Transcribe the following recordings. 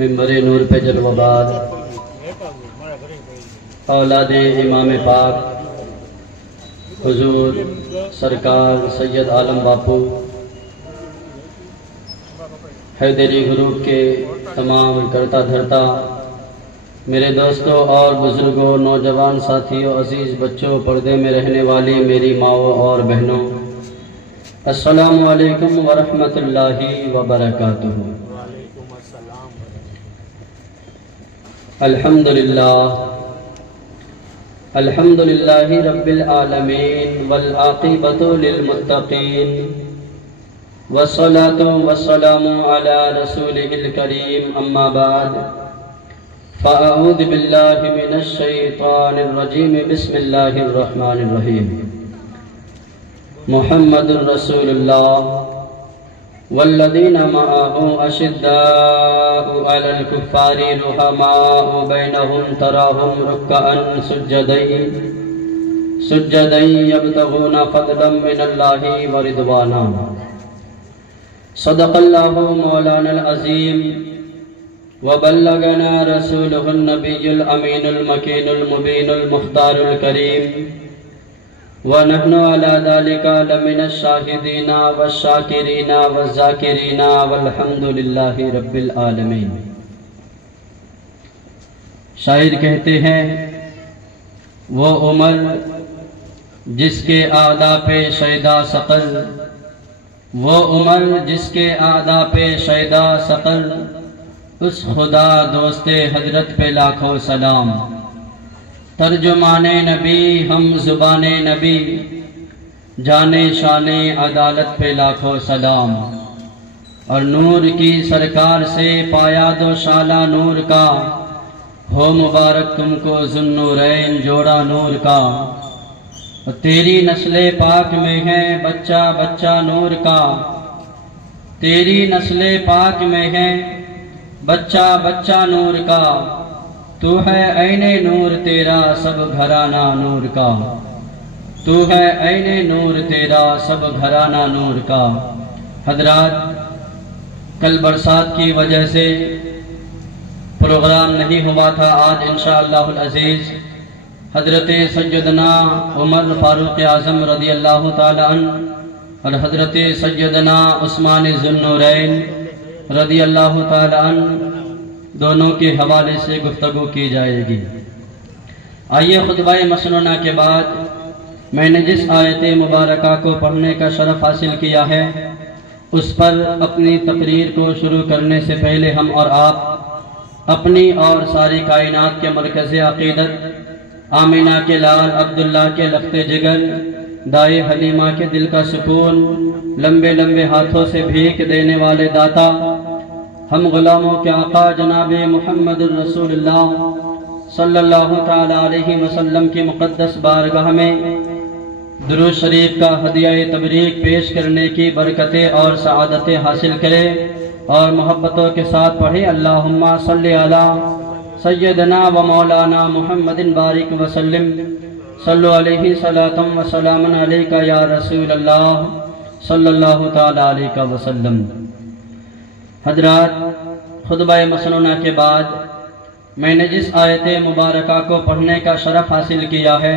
ممبر نور پہ جلوہ باد اولاد امام پاک حضور سرکار سید عالم باپو حیدری گروپ کے تمام کرتا دھرتا میرے دوستوں اور بزرگوں، نوجوان ساتھیوں، عزیز بچوں، پردے میں رہنے والی میری ماؤں اور بہنوں، السلام علیکم ورحمۃ اللہ وبرکاتہ۔ الحمد للہ رب العالمین والعاقبۃ للمتقین والصلاة والسلام علی رسولہ الکریم، اما بعد فاعوذ باللہ من الشیطان الرجیم، بسم اللہ الرحمن الرحیم۔ محمد رسول اللہ والذین معہ اشداء علی الکفار رحماء بینہم تراہم رکعا سجدا یبتغون فضلا من اللہ ورضوانا۔ صدق اللہ مولانا العظیم وبلغنا رسوله النبی الامین المکین المبین المختار الکریم، ونحن على ذلك لمن الشاہدین والشاکرین والذاکرین والحمد للہ رب العالمین۔ شاعر کہتے ہیں وہ عمر جس کے اعداء پہ شیدا ثقل، وہ عمر جس کے اعداء پہ شیدا ثقل، اس خدا دوست حضرت پہ لاکھوں سلام۔ ترجمان نبی ہم زبان نبی، جانے شان عدالت پہ لاکھوں سلام۔ اور نور کی سرکار سے پایا دو شالہ نور کا، ہو مبارک تم کو ذوالنورین جوڑا نور کا۔ اور تیری نسل پاک میں ہے بچہ بچہ نور کا، تیری نسل پاک میں ہے بچہ بچہ نور کا۔ تو ہے عین نور تیرا سب گھرانہ نور کا، تو ہے عین نور تیرا سب گھرانہ نور کا۔ حضرات، کل برسات کی وجہ سے پروگرام نہیں ہوا تھا۔ آج انشاءاللہ العزیز حضرت سیدنا عمر فاروق اعظم رضی اللہ تعالی عنہ اور حضرت سیدنا عثمان ذوالنورین رضی اللہ تعالی عنہ دونوں کے حوالے سے گفتگو کی جائے گی۔ آئیے، خطبہ مسنونہ کے بعد میں نے جس آیت مبارکہ کو پڑھنے کا شرف حاصل کیا ہے، اس پر اپنی تقریر کو شروع کرنے سے پہلے ہم اور آپ اپنی اور ساری کائنات کے مرکز عقیدت آمینہ کے لال عبداللہ کے لخت جگر، دائے حلیمہ کے دل کا سکون، لمبے لمبے ہاتھوں سے بھیک دینے والے داتا، ہم غلاموں کے آقا جناب محمد رسول اللہ صلی اللہ تعالی علیہ وسلم کی مقدس بارگاہ میں درود شریف کا ہدیہ تبریک پیش کرنے کی برکتیں اور سعادتیں حاصل کرے، اور محبتوں کے ساتھ پڑھے اللہم صلی علی سیدنا و مولانا محمد بارک وسلم، صلو علیہ صلاۃ و سلام علیک یا رسول اللہ صلی اللہ تعالی علیہ وسلم۔ حضرات، خطبہ مسنونہ کے بعد میں نے جس آیت مبارکہ کو پڑھنے کا شرف حاصل کیا ہے،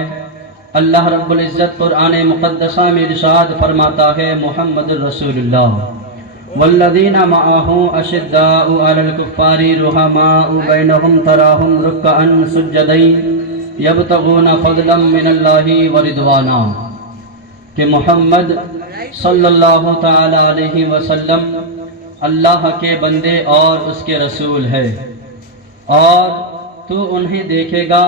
اللہ رب العزت قرآن مقدسہ میں ارشاد فرماتا ہے، محمد رسول اللہ والذین معہ اشداء علی الکفار رحماء بینہم تراہم رکعا سجدا یبتغون فضلا من اللہ ورضوانا، کہ محمد صلی اللہ تعالی علیہ وسلم اللہ کے بندے اور اس کے رسول ہے، اور تو انہیں دیکھے گا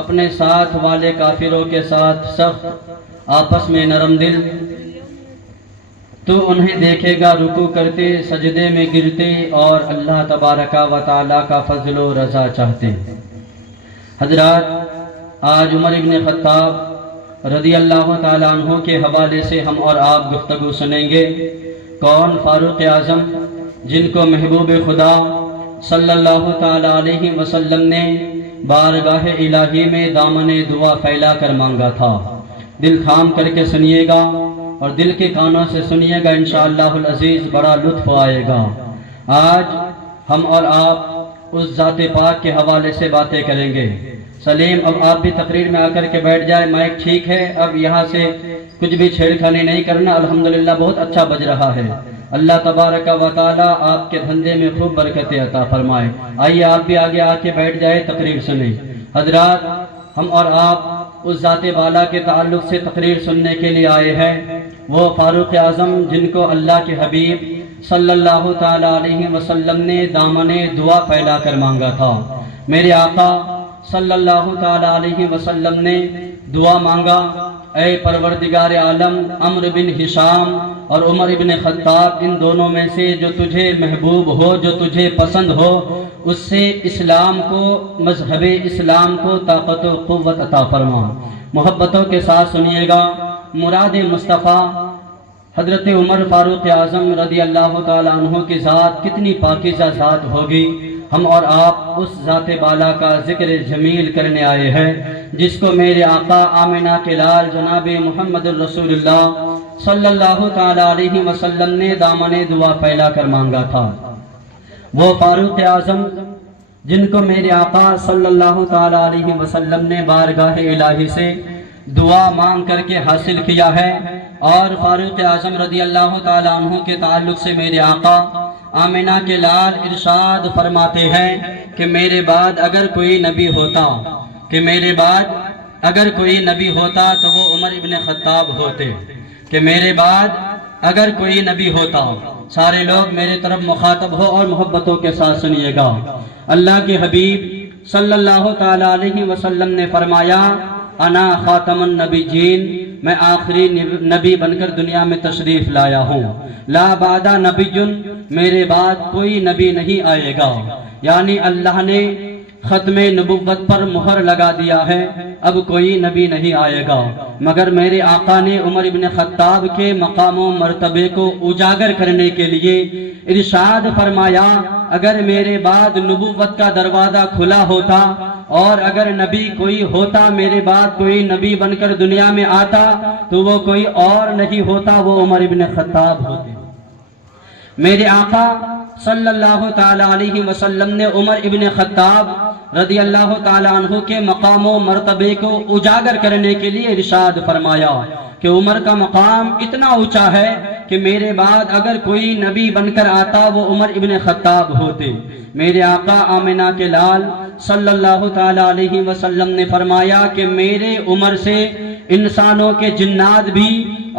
اپنے ساتھ والے کافروں کے ساتھ سخت، آپس میں نرم دل، تو انہیں دیکھے گا رکوع کرتے، سجدے میں گرتے، اور اللہ تبارک و تعالیٰ کا فضل و رضا چاہتے۔ حضرات، آج عمر ابن خطاب رضی اللہ تعالیٰ عنہ کے حوالے سے ہم اور آپ گفتگو سنیں گے۔ کون فاروق اعظم، جن کو محبوب خدا صلی اللہ تعالیٰ علیہ وسلم نے بارگاہ الہی میں دامن دعا پھیلا کر مانگا تھا۔ دل تھام کر کے سنیے گا اور دل کے کانوں سے سنیے گا، انشاءاللہ العزیز بڑا لطف آئے گا۔ آج ہم اور آپ اس ذات پاک کے حوالے سے باتیں کریں گے۔ سلیم اب آپ بھی تقریر میں آ کر کے بیٹھ جائے، مائک ٹھیک ہے، اب یہاں سے کچھ بھی چھیڑ کھانی نہیں کرنا، الحمدللہ بہت اچھا بج رہا ہے۔ اللہ تبارک و تعالی آپ کے دھندے میں خوب برکت عطا فرمائے۔ آئیے آپ بھی آگے آ کے بیٹھ جائے، تقریر سنیں۔ حضرات، ہم اور آپ اس ذات بالا کے تعلق سے تقریر سننے کے لیے آئے ہیں، وہ فاروق اعظم جن کو اللہ کے حبیب صلی اللہ تعالیٰ علیہ وسلم نے دامن دعا پھیلا کر مانگا تھا۔ میرے آقا صلی اللہ تعالیٰ علیہ وسلم نے دعا مانگا، اے پروردگار عالم، عمرو بن ہشام اور عمر بن خطاب، ان دونوں میں سے جو تجھے محبوب ہو، جو تجھے پسند ہو، اس سے اسلام کو، مذہب اسلام کو طاقت و قوت عطا فرما۔ محبتوں کے ساتھ سنیے گا، مراد مصطفیٰ حضرت عمر فاروق اعظم رضی اللہ تعالیٰ عنہ کی ذات کتنی پاکیزہ ذات ہوگی۔ ہم اور آپ اس ذات بالا کا ذکر جمیل کرنے آئے ہیں جس کو میرے آقا آمنہ کے لال جناب محمد الرسول اللہ صلی اللہ تعالیٰ علیہ وسلم نے دامن دعا پھیلا کر مانگا تھا۔ وہ فاروق اعظم جن کو میرے آقا صلی اللہ تعالیٰ علیہ وسلم نے بارگاہ الہی سے دعا مانگ کر کے حاصل کیا ہے، اور فاروق اعظم رضی اللہ تعالیٰ عنہ کے تعلق سے میرے آقا آمنہ کے لال ارشاد فرماتے ہیں کہ میرے بعد اگر کوئی نبی ہوتا، کہ میرے بعد اگر کوئی نبی ہوتا تو وہ عمر ابن خطاب ہوتے، کہ میرے بعد اگر کوئی نبی ہوتا۔ سارے لوگ میرے طرف مخاطب ہو اور محبتوں کے ساتھ سنیے گا۔ اللہ کے حبیب صلی اللہ تعالیٰ علیہ وسلم نے فرمایا، انا خاتم النبیین، میں آخری نبی بن کر دنیا میں تشریف لایا ہوں۔ لا بعد نبی، میرے بعد کوئی نبی نہیں آئے گا، یعنی اللہ نے ختم نبوت پر مہر لگا دیا ہے، اب کوئی نبی نہیں آئے گا، مگر میرے آقا نے عمر ابن خطاب کے مقام و مرتبے کو اجاگر کرنے کے لیے ارشاد فرمایا، اگر میرے بعد نبوت کا دروازہ کھلا ہوتا اور اگر نبی کوئی ہوتا، میرے بعد کوئی نبی بن کر دنیا میں آتا تو وہ کوئی اور نہیں ہوتا، وہ عمر ابن خطاب ہوتے۔ میرے آقا صلی اللہ تعالیٰ علیہ وسلم نے عمر ابن خطاب رضی اللہ تعالیٰ عنہ کے مقام و مرتبے کو اجاگر کرنے کے لیے ارشاد فرمایا کہ عمر کا مقام اتنا اونچا ہے کہ میرے بعد اگر کوئی نبی بن کر آتا وہ عمر ابن خطاب ہوتے۔ میرے آقا آمنہ کے لال صلی اللہ تعالیٰ علیہ وسلم نے فرمایا کہ میرے عمر سے انسانوں کے جنات بھی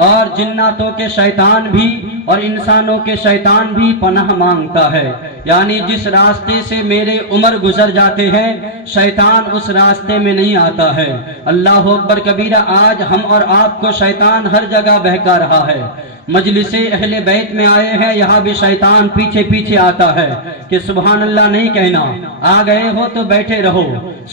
اور جناتوں کے شیطان بھی اور انسانوں کے شیطان بھی پناہ مانگتا ہے، یعنی جس راستے سے میرے عمر گزر جاتے ہیں شیطان اس راستے میں نہیں آتا ہے۔ اللہ اکبر کبیرہ، آج ہم اور آپ کو شیطان ہر جگہ بہکا رہا ہے۔ مجلس اہل بیت میں آئے ہیں، یہاں بھی شیطان پیچھے پیچھے آتا ہے کہ سبحان اللہ نہیں کہنا، آ گئے ہو تو بیٹھے رہو،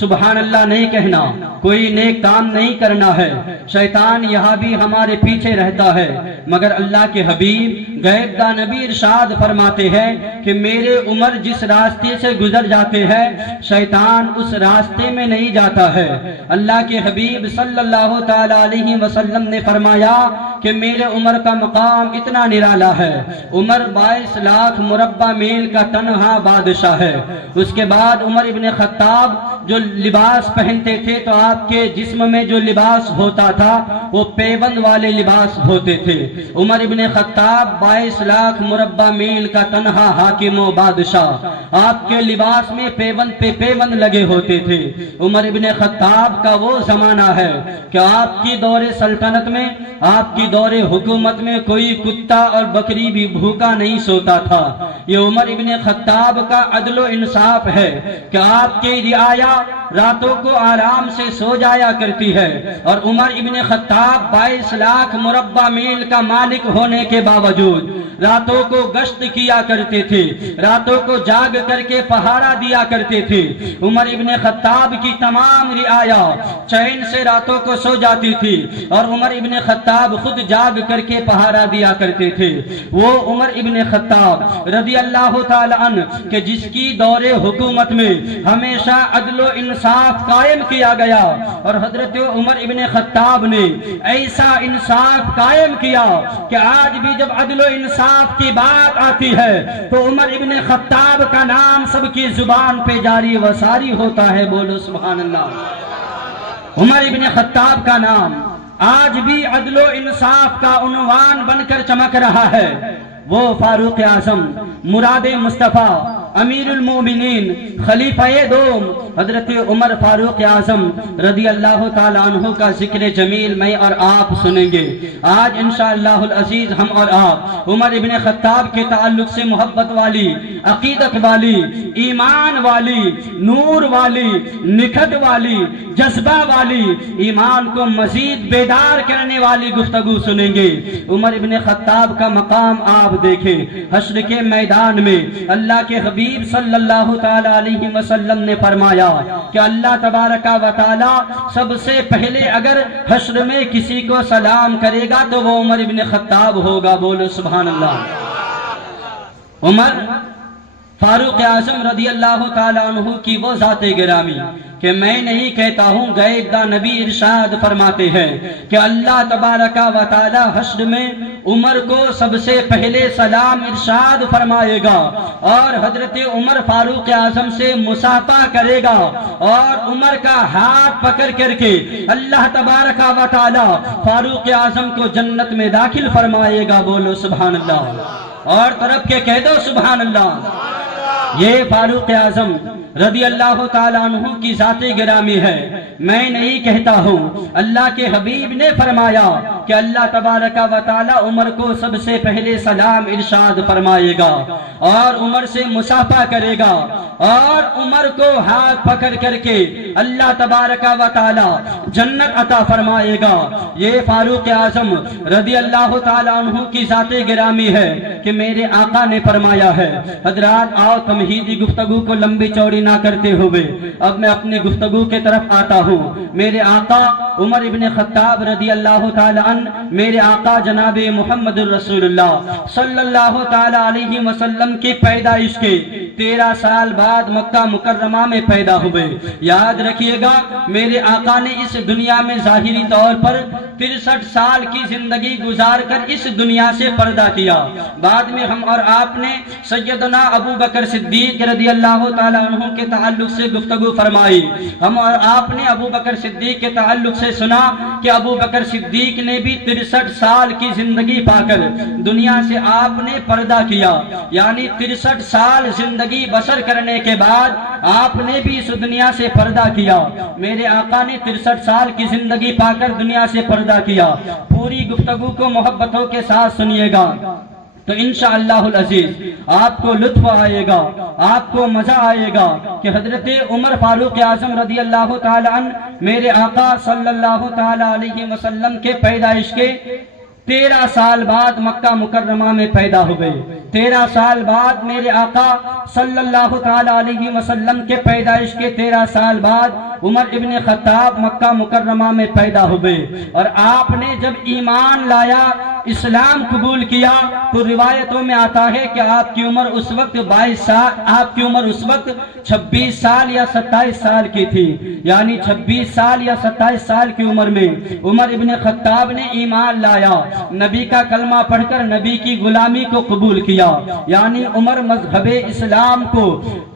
سبحان اللہ نہیں کہنا، کوئی نیک کام نہیں کرنا ہے۔ شیطان یہاں بھی ہمارے پیچھے رہتا ہے، مگر اللہ کے حبیب غیب دا نبی ارشاد فرماتے ہیں کہ میرے عمر جس راستے سے گزر جاتے ہیں شیطان اس راستے میں نہیں جاتا ہے۔ اللہ کے حبیب صلی اللہ تعالیٰ علیہ وسلم نے فرمایا کہ میرے عمر کا مقام اتنا نرالا ہے، عمر 22 لاکھ مربع میل کا تنہا بادشاہ ہے۔ اس کے بعد عمر ابن خطاب جو لباس پہنتے تھے تو آپ کے جسم میں جو لباس ہوتا تھا وہ پیبند والے لباس ہوتے تھے۔ عمر ابن خطاب 22 لاکھ مربع میل کا تنہا حاکم و بادشاہ، آپ کے لباس میں پیبند پہ پیبند لگے ہوتے تھے۔ عمر ابن خطاب کا وہ زمانہ ہے کہ آپ کی دور سلطنت میں، آپ کی دور حکومت میں کوئی کتا اور بکری بھی بھوکا نہیں سوتا تھا۔ یہ عمر ابن خطاب کا عدل و انصاف ہے کہ آپ کی رعایا راتوں کو آرام سے سو جایا کرتی ہے، اور عمر ابن خطاب 22 لاکھ مربع میل کا مالک ہونے کے باوجود راتوں کو گشت کیا کرتے تھے، راتوں کو جاگ کر کے پہارا دیا کرتے تھے۔ عمر ابن خطاب کی تمام رعایا چین سے راتوں کو سو جاتی تھی اور عمر ابن خطاب خود جاگ کر کے پہارا دیا کرتے تھے۔ وہ عمر ابن خطاب رضی اللہ تعالیٰ عنہ کہ جس کی دور حکومت میں ہمیشہ عدل و انصاف قائم کیا گیا، اور حضرت عمر ابن خطاب نے ایسا انصاف قائم کیا کہ آج بھی جب عدل و و انصاف کی بات آتی ہے تو عمر ابن خطاب کا نام سب کی زبان پہ جاری و ساری ہوتا ہے. بولو سبحان اللہ. عمر ابن خطاب کا نام آج بھی عدل و انصاف کا عنوان بن کر چمک رہا ہے. وہ فاروق اعظم، مراد مصطفیٰ، امیر المومنین، خلیفہ دوم حضرت عمر فاروق اعظم رضی اللہ تعالیٰ عنہ کا ذکر جمیل میں اور آپ سنیں گے. آج انشاءاللہ العزیز ہم اور آپ عمر ابن خطاب کے تعلق سے محبت والی، عقیدت والی، ایمان والی، نور والی، نکھت والی، جذبہ والی، ایمان کو مزید بیدار کرنے والی گفتگو سنیں گے. عمر ابن خطاب کا مقام آپ دیکھیں. حشر کے میدان میں اللہ کے حبیب صلی اللہ تعالی علیہ وسلم نے فرمایا کہ اللہ تبارک و تعالی سب سے پہلے اگر حشر میں کسی کو سلام کرے گا تو وہ عمر ابن خطاب ہوگا. بولو سبحان اللہ. عمر فاروق اعظم رضی اللہ تعالی عنہ کی وہ ذات گرامی کہ میں نہیں کہتا ہوں، غیب دا نبی ارشاد فرماتے ہیں کہ اللہ تبارک و تعالی حشر میں عمر کو سب سے پہلے سلام ارشاد فرمائے گا اور حضرت عمر فاروق اعظم سے مصافحہ کرے گا اور عمر کا ہاتھ پکڑ کر کے اللہ تبارک و تعالی فاروق اعظم کو جنت میں داخل فرمائے گا. بولو سبحان اللہ. اور طرف کے کہہ دو سبحان اللہ. یہ فاروق اعظم رضی اللہ تعالیٰ عنہ کی ذات گرامی ہے. میں نہیں کہتا ہوں، اللہ کے حبیب نے فرمایا کہ اللہ تبارک و تعالی عمر کو سب سے پہلے سلام ارشاد فرمائے گا اور عمر سے مصافحہ کرے گا اور عمر کو ہاتھ پکڑ کر کے اللہ تبارک و تعالی جنت عطا فرمائے گا. یہ فاروق اعظم رضی اللہ تعالیٰ عنہ کی ذات گرامی ہے کہ میرے آقا نے فرمایا ہے. حضرات آؤ تمہیدی گفتگو کو لمبی چوڑی نہ کرتے ہوئے اب میں اپنی گفتگو کے طرف آتا ہوں. میرے آقا عمر ابن خطاب رضی اللہ تعالی عنہ، میرے آقا جناب محمد الرسول اللہ صلی اللہ تعالی علیہ وسلم کی پیدائش کے 13 سال بعد مکہ مکرمہ میں پیدا ہوئے. یاد رکھیے گا میرے آقا نے اس دنیا میں ظاہری طور پر 63 سال کی زندگی گزار کر اس دنیا سے پردہ کیا. بعد میں ہم اور آپ نے سیدنا ابو بکر صدیق رضی اللہ تعالی عنہ کے تعلق سے گفتگو فرمائی. ہم اور آپ نے ابو بکر صدیق کے تعلق سے سنا کہ ابو بکر صدیق نے بھی 63 سال کی زندگی پا کر دنیا سے آپ نے پردہ کیا. یعنی 63 سال زندگی بسر کرنے کے بعد آپ نے بھی اس دنیا سے پردہ کیا. میرے آقا نے 63 سال کی زندگی پا کر دنیا سے پردہ کیا. پوری گفتگو کو محبتوں کے ساتھ سنیے گا تو انشاءاللہ العزیز آپ کو لطف آئے گا، آپ کو مزہ آئے گا کہ حضرت عمر فاروق اعظم رضی اللہ تعالی عنہ میرے آقا صلی اللہ تعالی علیہ وسلم کے پیدائش کے 13 سال بعد مکہ مکرمہ میں پیدا ہوئے. 13 سال بعد میرے آقا صلی اللہ تعالی علیہ وسلم کے پیدائش کے 13 سال بعد عمر ابن خطاب مکہ مکرمہ میں پیدا ہوئے. اور آپ نے جب ایمان لایا، اسلام قبول کیا تو روایتوں میں آتا ہے کہ آپ کی عمر اس وقت 22 سال، آپ کی عمر اس وقت 26 سال یا 27 سال کی تھی. یعنی 26 سال یا 27 سال کی عمر میں عمر ابن خطاب نے ایمان لایا، نبی کا کلمہ پڑھ کر نبی کی غلامی کو قبول کیا. یعنی عمر مذہب اسلام کو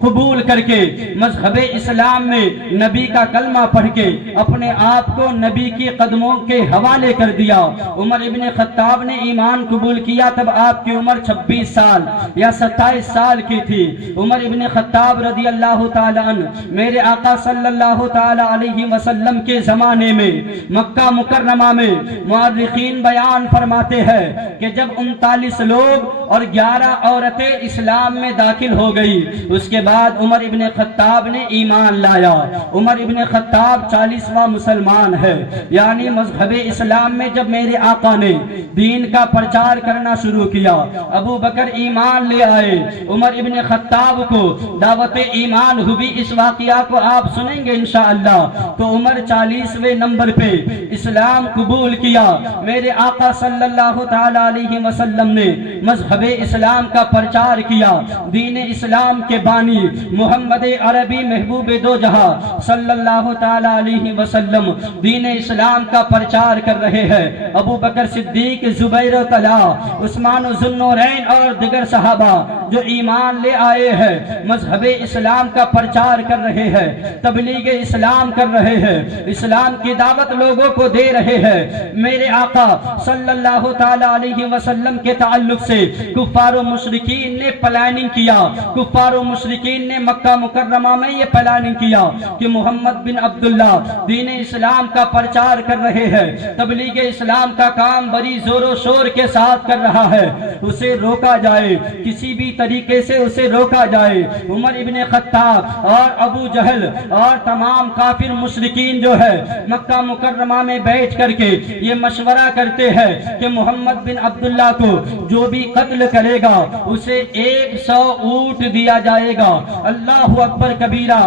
قبول کر کے مذہب اسلام میں نبی کا کلمہ پڑھ کے اپنے آپ کو نبی کی قدموں کے حوالے کر دیا. عمر ابن خطاب نے ایمان قبول کیا تب آپ کی عمر 26 سال یا 27 سال کی تھی. عمر ابن خطاب رضی اللہ تعالی عنہ میرے آقا صلی اللہ تعالی علیہ وسلم کے زمانے میں مکہ مکرمہ میں مورخین بیان فرماتے ہیں کہ جب 39 لوگ اور 11 عورتیں اسلام میں داخل ہو گئی اس کے بعد عمر ابن خطاب نے ایمان لایا. عمر ابن خطاب 40واں مسلمان ہے. یعنی مذہب اسلام میں جب میرے آقا نے دین کا پرچار کرنا شروع کیا، ابو بکر ایمان لے آئے، عمر ابن خطاب کو دعوت ایمان ہوئی. اس واقعہ کو آپ سنیں گے انشاءاللہ. تو عمر 40ویں نمبر پہ اسلام قبول کیا. میرے آقا صلی اللہ تعالی علیہ وسلم نے مذہب اسلام کا پرچار کیا. دین اسلام کے بانی محمد عربی محبوب دو جہاں صلی اللہ تعالی علیہ وسلم دین اسلام کا پرچار کر رہے ہیں. ابو بکر صدیق زبیر و طلحہ، عثمان و ذوالنورین اور دیگر صحابہ جو ایمان لے آئے ہیں، مذہب اسلام کا پرچار کر رہے ہیں، تبلیغ اسلام کر رہے ہیں، اسلام کی دعوت لوگوں کو دے رہے ہیں، میرے آقا صلی اللہ تعالی علیہ وسلم کے تعلق سے کفار و مشرکین نے پلاننگ کیا، کفار و مشرکین نے مکہ مکرمہ میں یہ پلاننگ کیا کہ محمد بن عبداللہ دین اسلام کا پرچار کر رہے ہیں، تبلیغ اسلام کا کام بڑی زور و شور کے ساتھ کر رہا ہے، اسے روکا جائے، کسی بھی طریقے سے اسے روکا جائے۔ عمر ابن خطاب اور ابو جہل اور تمام کافر مشرکین جو ہے مکہ مکرمہ میں بیٹھ کر کے یہ مشورہ کرتے ہیں کہ محمد بن عبداللہ کو جو بھی قتل کرے گا اسے 100 اونٹ دیا جائے گا۔ اللہ اکبر کبیرہ۔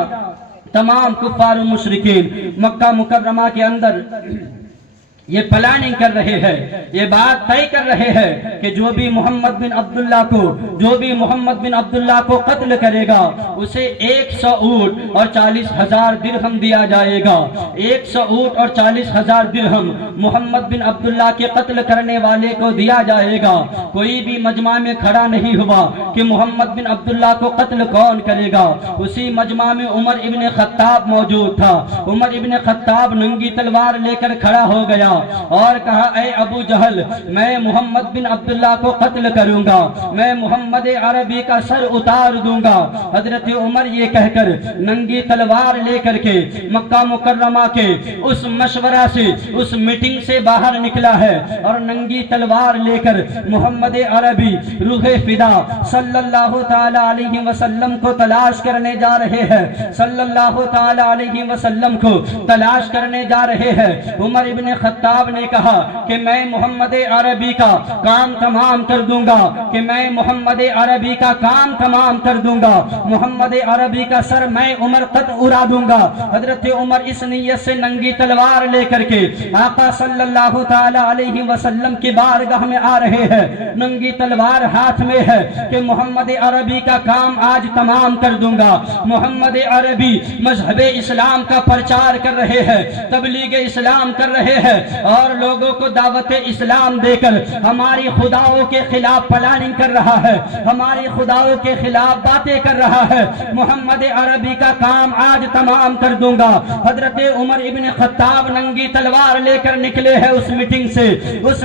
تمام کفار و مشرکین مکہ مکرمہ کے اندر یہ پلاننگ کر رہے ہیں، یہ بات طے کر رہے ہیں کہ جو بھی محمد بن عبداللہ کو قتل کرے گا اسے 100 اونٹ اور 40,000 درہم دیا جائے گا۔ 100 اونٹ اور 40,000 درہم محمد بن عبداللہ کے قتل کرنے والے کو دیا جائے گا۔ کوئی بھی مجمع میں کھڑا نہیں ہوا کہ محمد بن عبداللہ کو قتل کون کرے گا۔ اسی مجمع میں عمر ابن خطاب موجود تھا۔ عمر ابن خطاب ننگی تلوار لے کر کھڑا ہو گیا اور کہا، اے ابو جہل، میں محمد بن عبداللہ کو قتل کروں گا، میں محمد عربی کا سر اتار دوں گا۔ حضرت عمر یہ کہہ کر ننگی تلوار لے کر کے مکہ مکرمہ کے اس مشورہ سے، اس میٹنگ سے باہر نکلا ہے اور ننگی تلوار لے کر محمد عربی روح فدا صلی اللہ تعالی علیہ وسلم کو تلاش کرنے جا رہے ہیں، صلی اللہ تعالی علیہ وسلم کو تلاش کرنے جا رہے ہیں۔ عمر ابن خطاب نے کہا کہ میں محمد عربی کا کام تمام کر دوں گا، کہ میں محمد عربی کا کام تمام کر دوں گا، محمد عربی کا سر میں عمر قط اڑا دوں گا۔ حضرت عمر اس نیت سے ننگی تلوار لے کر کے آقا صلی اللہ تعالی علیہ وسلم کی بارگاہ میں آ رہے ہیں، ننگی تلوار ہاتھ میں ہے کہ محمد عربی کا کام آج تمام کر دوں گا۔ محمد عربی مذہب اسلام کا پرچار کر رہے ہیں، تبلیغ اسلام کر رہے ہیں اور لوگوں کو دعوت اسلام دے کر ہماری خداؤں کے خلاف پلاننگ کر رہا ہے، ہماری خداؤں کے خلاف باتیں کر رہا ہے۔ محمد عربی کا کام آج تمام کر دوں گا۔ حضرت عمر ابن خطاب ننگی تلوار لے کر نکلے ہیں اس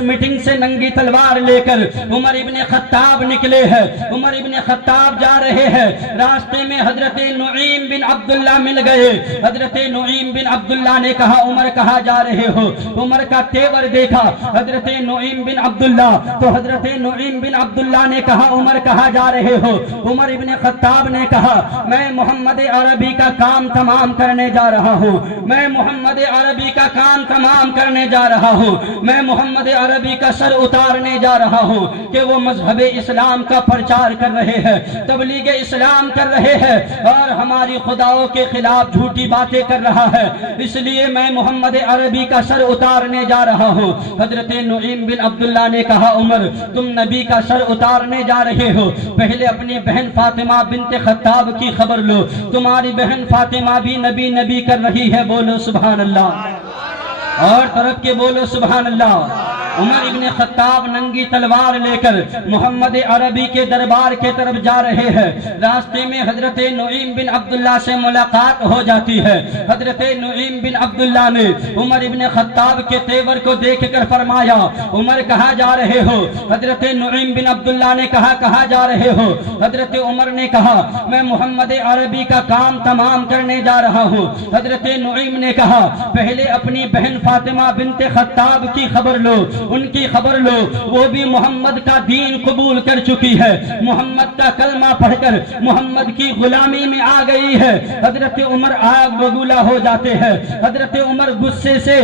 میٹنگ سے ننگی تلوار لے کر عمر ابن خطاب نکلے ہیں۔ عمر ابن خطاب جا رہے ہیں، راستے میں حضرت نعیم بن عبداللہ مل گئے۔ حضرت نعیم بن عبداللہ نے کہا، عمر کہاں جا رہے ہو؟ عمر کا تیور دیکھا حضرت نعیم بن عبداللہ تو حضرت نعیم بن عبداللہ نے کہا، عمر کہاں جا رہے ہو؟ عمر ابن خطاب نے کہا، میں محمد عربی کا کام تمام کرنے جا رہا ہوں، میں محمد عربی کا کام تمام کرنے جا رہا ہوں، میں محمد عربی کا سر اتارنے جا رہا ہوں کہ وہ مذہب اسلام کا پرچار کر رہے ہیں، تبلیغ اسلام کر رہے ہیں اور ہماری خداؤں کے خلاف جھوٹی باتیں کر رہا ہے، اس لیے میں محمد عربی کا سر اتارنے جا رہا ہوں۔ حضرت نعیم بن عبداللہ نے کہا، عمر تم نبی کا سر اتارنے جا رہے ہو، پہلے اپنی بہن فاطمہ بنت خطاب کی خبر لو، تمہاری بہن فاطمہ بھی نبی نبی کر رہی ہے، بولو سبحان اللہ، اور طرف کے بولو سبحان اللہ۔ عمر ابن خطاب ننگی تلوار لے کر محمد عربی کے دربار کے طرف جا رہے ہیں، راستے میں حضرت نعیم بن عبداللہ سے ملاقات ہو جاتی ہے۔ حضرت نعیم بن عبداللہ نے عمر ابن خطاب کے تیور کو دیکھ کر فرمایا، عمر کہاں جا رہے ہو؟ حضرت نعیم بن عبداللہ نے کہا، کہاں جا رہے ہو؟ حضرت عمر نے کہا، میں محمد عربی کا کام تمام کرنے جا رہا ہوں۔ حضرت نعیم نے کہا، پہلے اپنی بہن فاطمہ بنت خطاب کی خبر لو، ان کی خبر لو، وہ بھی محمد کا دین قبول کر چکی ہے، محمد کا کلمہ پڑھ کر محمد کی غلامی میں آ گئی ہے۔ حضرت عمر آگ بگولا ہو جاتے ہیں، حضرت عمر غصے سے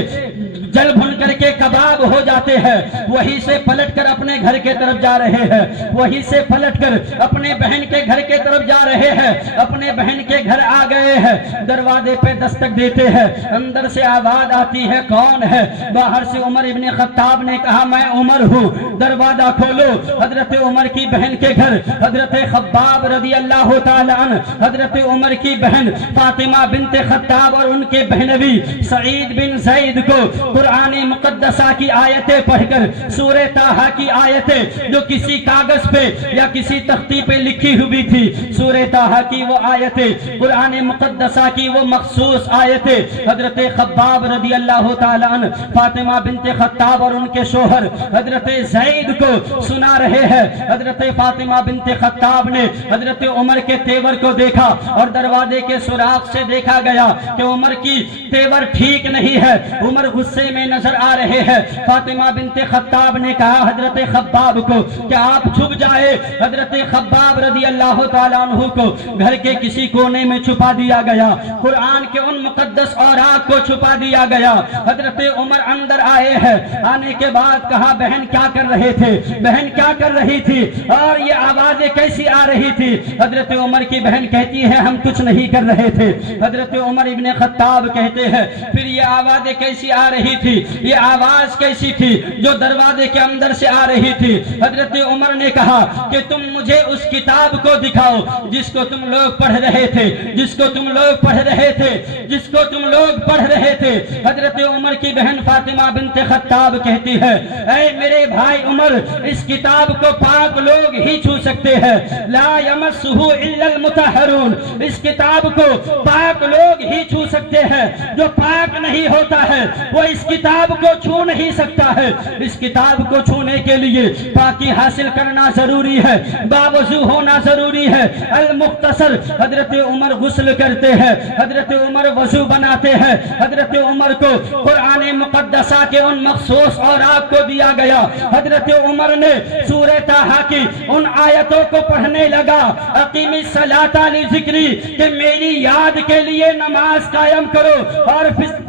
جل بھن کر کے کباب ہو جاتے ہیں، وہیں سے پلٹ کر اپنے گھر کے طرف جا رہے ہیں، وہیں سے پلٹ کر اپنے بہن کے گھر کے طرف جا رہے ہیں، اپنے بہن کے گھر آ گئے ہیں، دروازے پہ دستک دیتے ہیں، اندر سے آواز آتی ہے، کون ہے؟ باہر سے عمر ابن خطاب نے کہا، میں عمر ہوں، دروازہ کھولو۔ حضرت عمر کی بہن کے گھر حضرت خباب رضی اللہ تعالی عنہ حضرت عمر کی بہن فاطمہ بنت خطاب اور ان کے بہنوی سعید بن زید کو قرآن مقدسہ کی آیتیں پڑھ کر، سورہ طٰہٰ کی آیتیں جو کسی کاغذ پہ یا کسی تختی پہ لکھی ہوئی تھی، سورہ طٰہٰ کی وہ آیتیں، قرآن مقدسہ کی وہ مخصوص آیتیں حضرت خباب رضی اللہ تعالیٰ عنہ فاطمہ بنت خطاب اور ان کے شوہر حضرت زید کو سنا رہے ہیں۔ حضرت فاطمہ بنت خطاب نے حضرت عمر کے تیور کو دیکھا اور دروازے کے سوراخ سے دیکھا گیا کہ عمر کی تیور ٹھیک نہیں ہے، عمر غصے میں نظر آ رہے ہیں۔ فاطمہ بنت خطاب نے کہا حضرت خباب کو کہ آپ چھپ جائے۔ حضرت خباب رضی اللہ تعالیٰ عنہ کو گھر کے کسی کونے میں چھپا دیا گیا، قرآن کے ان مقدس اوراق کو چھپا دیا گیا۔ حضرت عمر اندر آئے ہیں، آنے کے بعد کہا بہن کیا کر رہے تھے، بہن کیا کر رہی تھی اور یہ آوازیں کیسی آ رہی تھی؟ حضرت عمر کی بہن کہتی ہے ہم کچھ نہیں کر رہے تھے۔ حضرت عمر ابن خطاب کہتے ہیں پھر یہ آوازیں کیسی آ رہی تھی، یہ آواز کیسی تھی جو دروازے کے اندر سے آ رہی تھی؟ حضرت عمر نے کہا کہ تم مجھے اس کتاب کو دکھاؤ جس کو تم لوگ پڑھ رہے تھے، جس کو تم لوگ پڑھ رہے تھے، جس کو تم لوگ پڑھ رہے تھے۔ حضرت عمر کی بہن فاطمہ بنت خطاب کہتی ہے اے میرے بھائی عمر، اس کتاب کو پاک لوگ ہی چھو سکتے ہیں، لا یمسہ الا المطہرون، اس کتاب کو پاک لوگ ہی چھو سکتے ہیں، جو پاک نہیں ہوتا ہے وہ اس کتاب کو چھو نہیں سکتا ہے۔ اس کتاب کو چھونے کے لیے پاکی حاصل کرنا ضروری ہے، باوضو ہونا ضروری ہے۔ المختصر، حضرت عمر غسل کرتے ہیں، حضرت عمر وضو بناتے ہیں، حضرت عمر کو قرآن مقدسہ کے ان مخصوص اوراق کو دیا گیا۔ حضرت عمر نے سورہ طٰہٰ کی ان آیتوں کو پڑھنے لگا، اقیم الصلاۃ لذکری، کہ میری یاد کے لیے نماز قائم کرو، اور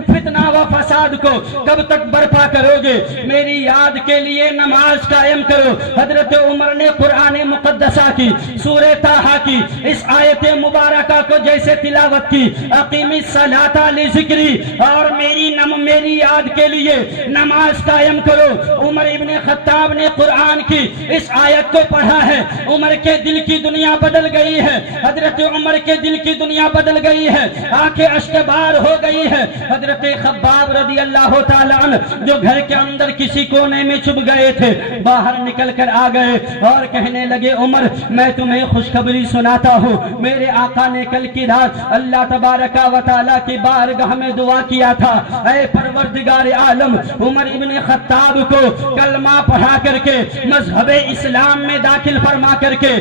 فتنہ و فساد کو کب تک برپا کرو گے؟ میری یاد کے لیے نماز قائم کرو۔ حضرت عمر نے قرآن مقدسہ کی سورہ طٰہٰ کی اس آیت مبارکہ کو جیسے تلاوت کی، اقیم الصلاۃ لذکری، اور میری یاد کے لیے نماز قائم کرو۔ عمر ابن خطاب نے قرآن کی اس آیت کو پڑھا ہے، عمر کے دل کی دنیا بدل گئی ہے، حضرت عمر کے دل کی دنیا بدل گئی ہے، آنکھیں اشکبار ہو گئی ہے۔ حضرت خباب رضی اللہ تعالیٰ عنہ جو گھر کے اندر کسی کونے میں چھپ گئے تھے، باہر نکل کر آ گئے اور کہنے لگے عمر میں تمہیں خوشخبری سناتا ہوں، میرے آقا نے کل کی رات اللہ تبارک و تعالیٰ کی بارگاہ میں دعا کیا تھا، اے پروردگار عالم، عمر ابن خطاب کو کلمہ پڑھا کر کے مذہب اسلام میں داخل فرما کر کے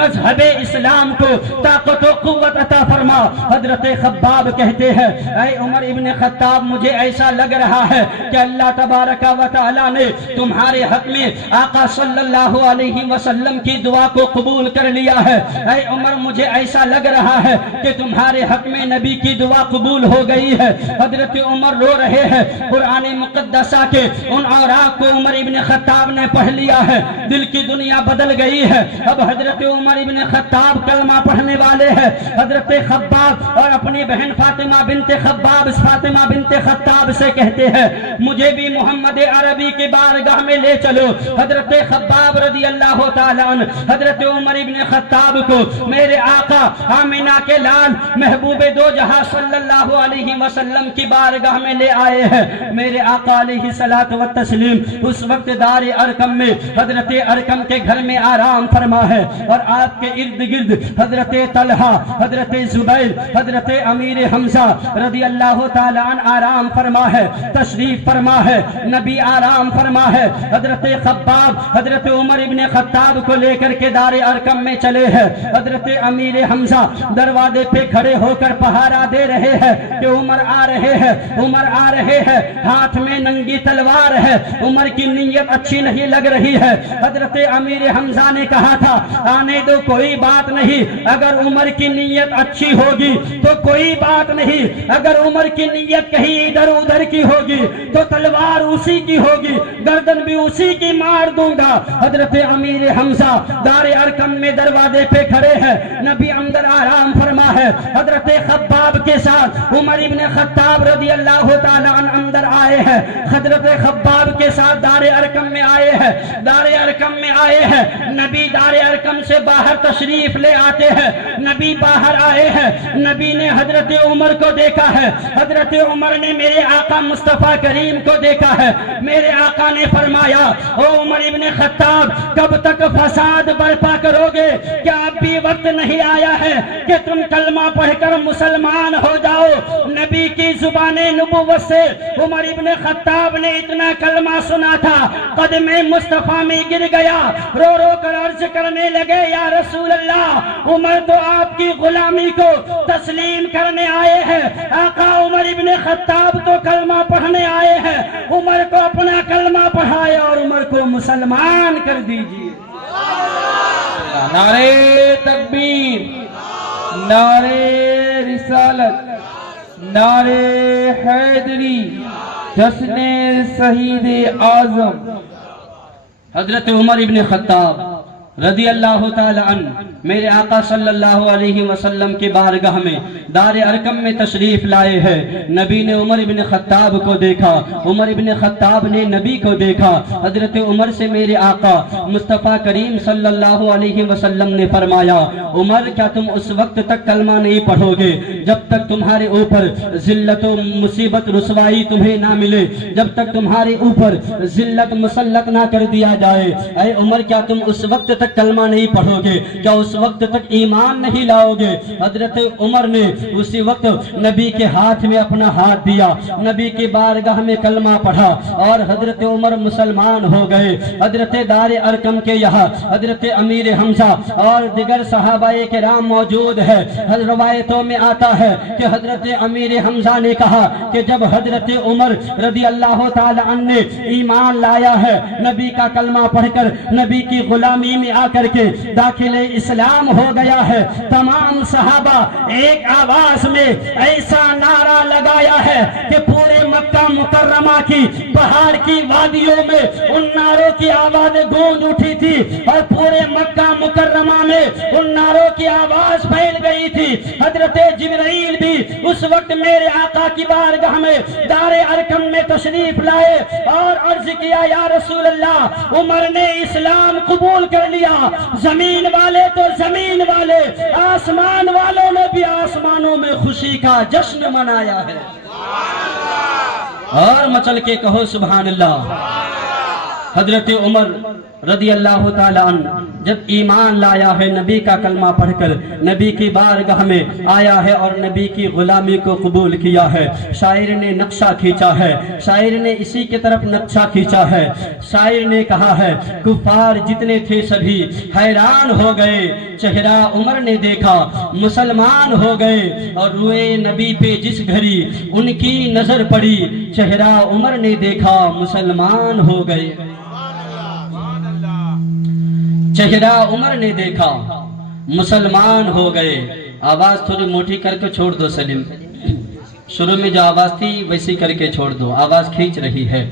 مذہب اسلام کو طاقت و قوت عطا فرما۔ حضرت خباب کہتے ہیں اے عمر ابن خطاب، مجھے ایسا لگ رہا ہے کہ اللہ تبارک و تعالیٰ نے تمہارے حق میں آقا صلی اللہ علیہ وسلم کی دعا کو قبول کر لیا ہے۔ اے عمر، مجھے ایسا لگ رہا ہے کہ تمہارے حق میں نبی کی دعا قبول ہو گئی ہے۔ حضرت عمر رو رہے ہیں، قرآن مقدسہ کے ان اوراق کو عمر ابن خطاب نے پڑھ لیا ہے، دل کی دنیا بدل گئی ہے۔ اب حضرت عمر ابن خطاب کلمہ پڑھنے والے ہیں۔ حضرت خباب اور اپنی بہن فاطمہ بنت خطاب سے کہتے ہیں مجھے بھی محمد عربی کی بارگاہ میں لے چلو۔ حضرت خباب رضی اللہ تعالیٰ عنہ حضرت عمر ابن خطاب کو میرے آقا آمینہ کے لال محبوب دو جہاں صلی اللہ علیہ وسلم کی بارگاہ میں لے آئے ہیں۔ میرے آقا علیہ الصلوۃ والتسلیم اس وقت دار ارقم میں حضرت ارقم کے گھر میں آرام فرما ہے، اور آپ کے ارد گرد حضرت طلحہ، حضرت زبیر، حضرت امیر حمزہ رضی اللہ تعالیٰ عنہ آرام فرما ہے، تشریف فرما ہے، نبی آرام فرما ہے۔ حضرت خباب حضرت عمر ابن خطاب کو لے کر کے دار ارقم میں چلے ہیں۔ حضرت امیر حمزہ دروازے پہ کھڑے ہو کر پہارا دے رہے ہیں کہ عمر آ رہے ہیں، عمر آ رہے ہیں، ہاتھ میں ننگی تلوار ہے، عمر کی نیت اچھی نہیں لگ رہی ہے۔ حضرت امیر حمزہ نے کہا تھا آنے دو، کوئی بات نہیں، اگر عمر کی نیت اچھی ہوگی تو کوئی بات نہیں، اگر عمر کی نیت کہیں ادھر ادھر کی ہوگی تو تلوار اسی کی ہوگی، گردن بھی اسی کی مار دوں گا۔ حضرت امیر حمزہ دار ارقم میں دروازے پہ کھڑے ہیں، نبی اندر آرام فرما ہے۔ حضرت خباب کے ساتھ عمر ابن خطاب رضی اللہ تعالیٰ عنہ اندر آئے ہیں، حضرت خباب کے ساتھ دار ارقم میں آئے ہیں، دار ارقم میں آئے ہیں۔ نبی دار ارقم سے باہر تشریف لے آتے ہیں، نبی باہر آئے ہیں، نبی نے حضرت عمر کو دیکھا ہے، حضرت عمر عمر نے میرے آقا مصطفیٰ کریم کو دیکھا ہے. میرے آقا نے فرمایا او عمر ابن خطاب کب تک فساد برپا کرو گے؟ کیا اب بھی وقت نہیں آیا ہے کہ تم کلمہ پڑھ کر مسلمان ہو جاؤ؟ نبی کی زبان نبوت سے عمر ابن خطاب نے اتنا کلمہ سنا تھا قدم مصطفیٰ میں گر گیا. رو رو کر عرض کرنے لگے یا رسول اللہ عمر تو آپ کی غلامی کو تسلیم کرنے آئے ہیں. آقا عمر ابن خطاب تو کلمہ پڑھنے آئے ہیں. عمر کو اپنا کلمہ پڑھائے اور عمر کو مسلمان کر دیجئے. نعرے تکبیر، نعرے رسالت، نعرے حیدری، جشن شہید اعظم. حضرت عمر ابن خطاب رضی اللہ تعالی عنہ میرے آقا صلی اللہ علیہ وسلم کی بارگاہ میں دار ارقم میں تشریف لائے ہیں. نبی نے عمر ابن خطاب کو دیکھا، عمر ابن خطاب نے نبی کو دیکھا. حضرت عمر سے میرے آقا مصطفیٰ کریم صلی اللہ علیہ وسلم نے فرمایا عمر کیا تم اس وقت تک کلمہ نہیں پڑھو گے جب تک تمہارے اوپر ذلت و مصیبت رسوائی تمہیں نہ ملے، جب تک تمہارے اوپر ذلت مسلط نہ کر دیا جائے؟ اے عمر کیا تم اس وقت تک کلمہ نہیں پڑھو گے؟ کیا اس وقت تک ایمان نہیں لاؤ گے؟ حضرت عمر نے اسی وقت نبی کے ہاتھ میں اپنا ہاتھ دیا، نبی کی بارگاہ میں کلمہ پڑھا اور حضرت عمر مسلمان ہو گئے. حضرت دار ارقم کے یہاں حضرت امیر حمزہ اور دیگر صحابہ کرام موجود ہے. روایتوں میں آتا ہے کہ حضرت امیر حمزہ نے کہا کہ جب حضرت عمر رضی اللہ تعالی عنہ نے ایمان لایا ہے، نبی کا کلمہ پڑھ کر نبی کی غلامی میں آ کر کے داخل اسلام ہو گیا ہے، تمام صحابہ ایک آواز میں ایسا نعرہ لگایا ہے کہ پورے مکہ مکرمہ کی پہاڑ کی وادیوں میں ان نعروں کی آوازیں گونج اٹھی تھی اور پورے مکہ مکرمہ میں ان نعروں کی آواز پھیل گئی تھی. حضرت جبرائیل بھی اس وقت میرے آقا کی بارگاہ میں دار ارقم میں تشریف لائے اور عرض کیا یا رسول اللہ عمر نے اسلام قبول کر لیا. زمین والے تو زمین والے، آسمان والوں نے بھی آسمانوں میں خوشی کا جشن منایا ہے. اور مچل کے کہو سبحان اللہ. حضرت عمر رضی اللہ تعالی عنہ جب ایمان لایا ہے، نبی کا کلمہ پڑھ کر نبی کی بارگاہ میں آیا ہے اور نبی کی غلامی کو قبول کیا ہے. شاعر نے نقشہ کھینچا ہے، شاعر نے اسی کی طرف نقشہ کھینچا ہے. شاعر نے کہا ہے کفار جتنے تھے سبھی حیران ہو گئے، چہرہ عمر نے دیکھا مسلمان ہو گئے. اور روئے نبی پہ جس گھڑی ان کی نظر پڑی، چہرہ عمر نے دیکھا مسلمان ہو گئے. چہرہ عمر نے دیکھا مسلمان ہو گئے. آواز تھوڑی موٹی کر کے چھوڑ دو سلیم، شروع میں جو آواز تھی ویسی کر کے چھوڑ دو، آواز کھینچ رہی ہے.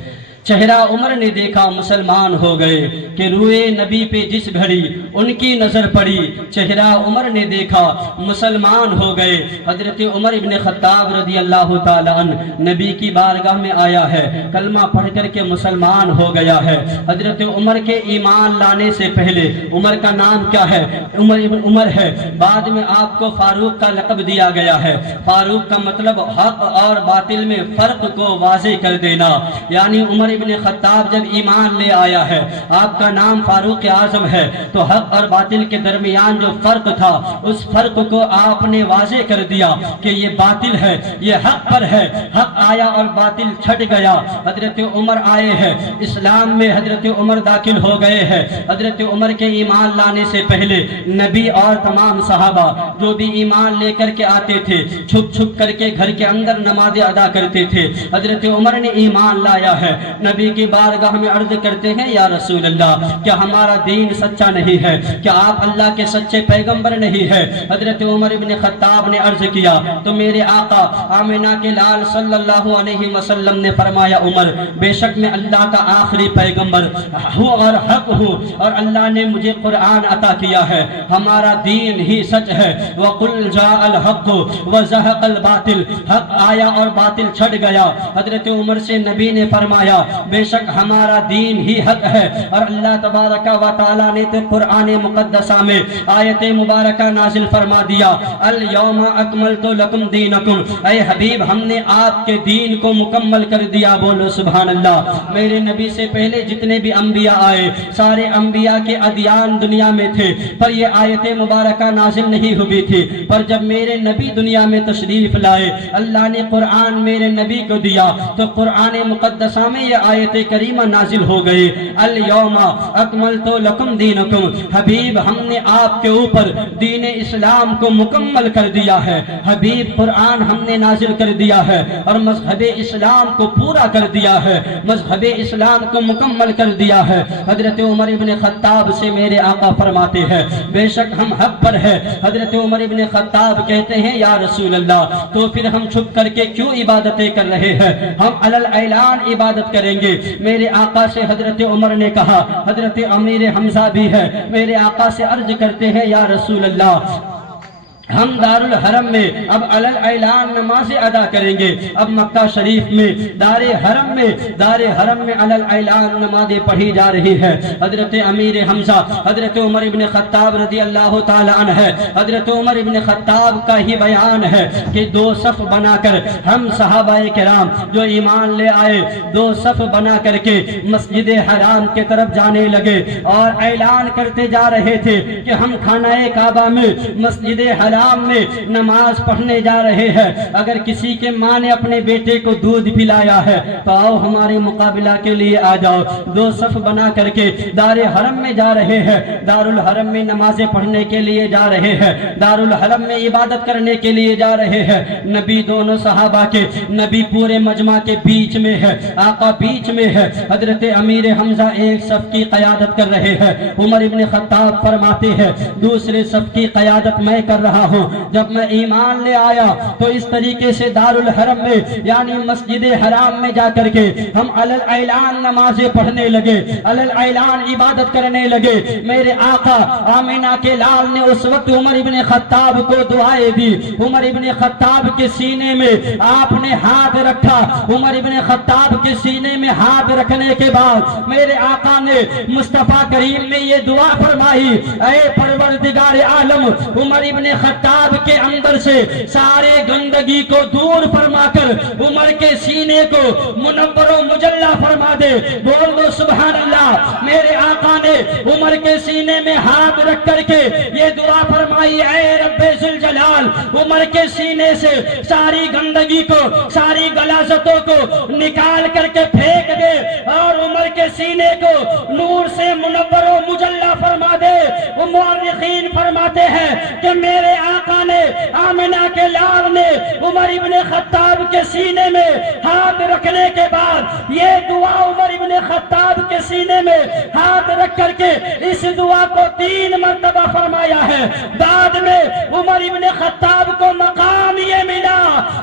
چہرہ عمر نے دیکھا مسلمان ہو گئے کہ روئے نبی پہ جس گھڑی ان کی نظر پڑی، چہرہ عمر نے دیکھا مسلمان ہو گئے. حضرت عمر ابن خطاب رضی اللہ تعالی عنہ نبی کی بارگاہ میں آیا ہے، کلمہ پڑھ کر کے مسلمان ہو گیا ہے. حضرت عمر کے ایمان لانے سے پہلے عمر کا نام کیا ہے؟ عمر ابن عمر ہے. بعد میں آپ کو فاروق کا لقب دیا گیا ہے. فاروق کا مطلب حق اور باطل میں فرق کو واضح کر دینا. یعنی عمر ابن خطاب جب ایمان لے آیا ہے، آپ کا نام فاروق اعظم ہے، تو حق اور باطل کے درمیان جو فرق تھا اس فرق کو آپ نے واضح کر دیا کہ یہ باطل ہے، یہ حق پر ہے. حق آیا اور باطل چھٹ گیا. حضرت عمر آئے ہیں اسلام میں، حضرت عمر داخل ہو گئے ہیں. حضرت عمر کے ایمان لانے سے پہلے نبی اور تمام صحابہ جو بھی ایمان لے کر کے آتے تھے چھپ چھپ کر کے گھر کے اندر نمازیں ادا کرتے تھے. حضرت عمر نے ایمان لایا ہے، نبی کی بارگاہ میں عرض کرتے ہیں یا رسول اللہ کیا ہمارا دین سچا نہیں ہے؟ کیا آپ اللہ کے سچے پیغمبر نہیں ہے؟ حضرت عمر ابن خطاب نے عرض کیا تو میرے آقا آمنہ کے لال صلی اللہ علیہ وسلم نے فرمایا عمر بے شک میں اللہ کا آخری پیغمبر ہوں اور حق ہوں، اور اللہ نے مجھے قرآن عطا کیا ہے، ہمارا دین ہی سچ ہے. وَقُلْ جَاءَ الْحَقُّ وَزَهَقَ الْبَاطِلُ، حق آیا اور باطل چھٹ گیا. حضرت عمر سے نبی نے فرمایا بے شک ہمارا دین ہی حق ہے۔ اور اللہ تبارک و تعالیٰ نے تو قرآن مقدسہ میں آیت مبارکہ نازل فرما دیا، الیوم اکملت لکم دینکم، اے حبیب ہم نے آپ کے دین کو مکمل کر دیا۔ بولو سبحان اللہ۔ میرے نبی سے پہلے جتنے بھی انبیاء آئے سارے انبیاء کے ادیان دنیا میں تھے، پر یہ آیت مبارکہ نازل نہیں ہوئی تھی۔ پر جب میرے نبی دنیا میں تشریف لائے، اللہ نے قرآن میرے نبی کو دیا تو قرآن مقدسہ میں یہ آیت کریمہ نازل ہو گئی، الیوم اکملت لکم دینکم، حبیب ہم نے آپ کے اوپر دین اسلام کو مکمل کر دیا ہے۔ حبیب قرآن ہم نے نازل کر دیا ہے اور مذہب اسلام کو پورا کر دیا ہے، مذہب اسلام کو مکمل کر دیا ہے۔ حضرت عمر ابن خطاب سے میرے آقا فرماتے ہیں بے شک ہم حق پر ہے۔ حضرت عمر ابن خطاب کہتے ہیں یا رسول اللہ تو پھر ہم چھپ کر کے کیوں عبادتیں کر رہے ہیں، ہم علی الاعلان عبادت کریں گے۔ میرے آقا سے حضرت عمر نے کہا، حضرت امیر حمزہ بھی ہے، میرے آقا سے عرض کرتے ہیں یا رسول اللہ ہم دار الحرم میں اب علی الاعلان نمازیں ادا کریں گے۔ اب مکہ شریف میں دار حرم میں علی الاعلان نمازیں پڑھی جا رہی ہے۔ حضرت امیر حمزہ حضرت عمر ابن خطاب رضی اللہ تعالی عنہ ہے، حضرت عمر ابن خطاب کا ہی بیان ہے کہ دو صف بنا کر ہم صحابہ کرام جو ایمان لے آئے دو صف بنا کر کے مسجد حرام کے طرف جانے لگے اور اعلان کرتے جا رہے تھے کہ ہم خانہ کعبہ میں مسجد حرام میں نماز پڑھنے جا رہے ہیں۔ اگر کسی کے ماں نے اپنے بیٹے کو دودھ پلایا ہے تو آؤ ہمارے مقابلہ کے لیے آ جاؤ۔ دو صف بنا کر کے دار حرم میں جا رہے ہیں، دار الحرم میں نمازیں پڑھنے کے لیے جا رہے ہیں، دار الحرم میں عبادت کرنے کے لیے جا رہے ہیں۔ نبی دونوں صحابہ کے، نبی پورے مجمع کے بیچ میں ہے، آقا بیچ میں ہے۔ حضرت امیر حمزہ ایک صف کی قیادت کر رہے ہیں، عمر ابن خطاب فرماتے ہیں دوسرے صف کی قیادت میں کر رہا ہوں۔ جب میں ایمان لے آیا تو اس طریقے سے دار الحرم میں یعنی مسجد حرام میں جا کر کے ہم علی الاعلان نمازیں پڑھنے لگے، علی الاعلان عبادت کرنے لگے۔ میرے آقا آمینہ کے لال نے اس وقت عمر ابن خطاب کو دعائیں دی۔ عمر ابن خطاب کے سینے میں آپ نے ہاتھ رکھا، عمر ابن خطاب کے سینے میں ہاتھ رکھنے کے بعد میرے آقا نے مصطفیٰ کریم میں یہ دعا فرمائی، اے پروردگار عالم عمر ابن خطاب کے اندر سے سارے گندگی کو دور فرما کر عمر کے سینے کو منور و مجلہ فرما دے۔ بول دو سبحان اللہ۔ میرے آقا نے عمر کے سینے میں ہاتھ رکھ کر کے یہ دعا فرمائی، اے رب ذوالجلال عمر کے سینے سے ساری گندگی کو ساری غلاظتوں کو نکال کر کے پھینک دے اور عمر کے سینے کو نور سے منور و مجلہ فرما دے۔ مورخین فرماتے ہیں کہ میرے آقا نے آمنہ کے لال نے عمر ابن خطاب کے سینے میں ہاتھ رکھنے کے بعد یہ دعا عمر ابن خطاب کے سینے میں ہاتھ رکھ کر کے اس دعا کو 3 مرتبہ فرمایا ہے۔ بعد میں عمر ابن خطاب کو مقام یہ ملا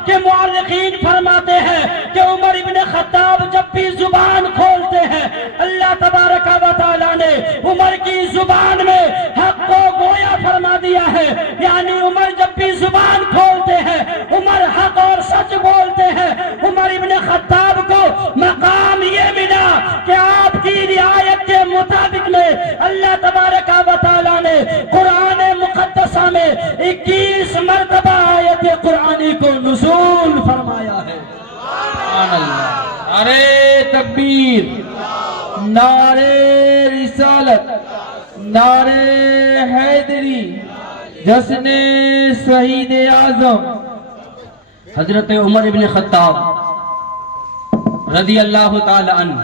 کہ مورخین فرماتے ہیں کہ عمر ابن خطاب جب بھی زبان کھولتے ہیں اللہ تبارک و تعالیٰ نے عمر کی زبان میں حق کو گویا فرما دیا ہے، یعنی عمر جب بھی زبان کھولتے ہیں عمر حق اور سچ بولتے ہیں۔ عمر ابن خطاب کو مقام یہ ملا کہ آپ کی رعایت کے مطابق میں اللہ تبارک و تعالیٰ نے قرآن مقدسہ میں 21 مرتبہ آیت قرآنی کو نزول فرمایا ہے۔ سبحان اللہ۔ نعرے تکبیر، نعرے رسالت، نعرے حیدری، جشن شہید اعظم۔ حضرت عمر ابن خطاب رضی اللہ تعالی عنہ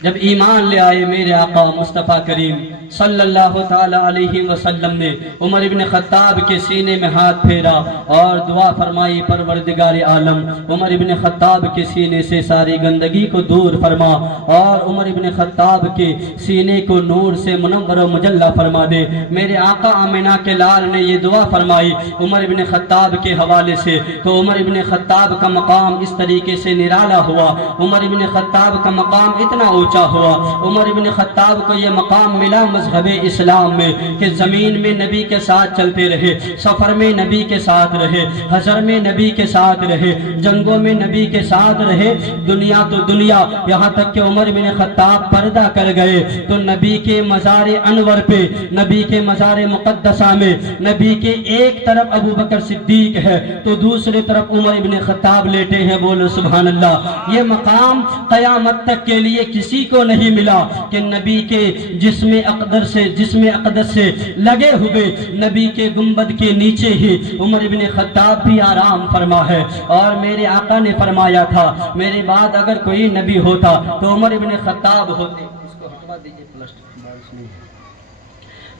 جب ایمان لے آئے میرے آقا مصطفیٰ کریم صلی اللہ تعالی علیہ وسلم نے عمر ابن خطاب کے سینے میں ہاتھ پھیرا اور دعا فرمائی، پروردگار عالم عمر ابن خطاب کے سینے سے ساری گندگی کو دور فرما اور عمر ابن خطاب کے سینے کو نور سے منور و مجلہ فرما دے۔ میرے آقا آمنہ کے لال نے یہ دعا فرمائی عمر ابن خطاب کے حوالے سے، تو عمر ابن خطاب کا مقام اس طریقے سے نرالا ہوا، عمر ابن خطاب کا مقام اتنا اونچا پہنچا ہوا۔ عمر ابن خطاب کو یہ مقام ملا مذہب اسلام میں کہ زمین میں نبی کے ساتھ چلتے رہے، سفر میں نبی کے ساتھ رہے، حضر میں نبی کے ساتھ رہے، جنگوں میں نبی کے ساتھ رہے، دنیا تو دنیا، یہاں تک کہ عمر بن خطاب پردہ کر گئے تو نبی کے مزار انور پہ، نبی کے مزار مقدسہ میں نبی کے ایک طرف ابو بکر صدیق ہے تو دوسری طرف عمر بن خطاب لیٹے ہیں۔ بولو سبحان اللہ۔ یہ مقام قیامت تک کے لیے کسی کو نہیں ملا کہ نبی کے جسم اقدس سے لگے ہوئے نبی کے گنبد کے نیچے ہی عمر بن خطاب بھی آرام فرما ہے۔ اور میرے آقا نے فرمایا تھا میرے بعد اگر کوئی نبی ہوتا تو عمر بن خطاب ہوتے۔ اس کو ہٹوا دیجئے پلاسٹک۔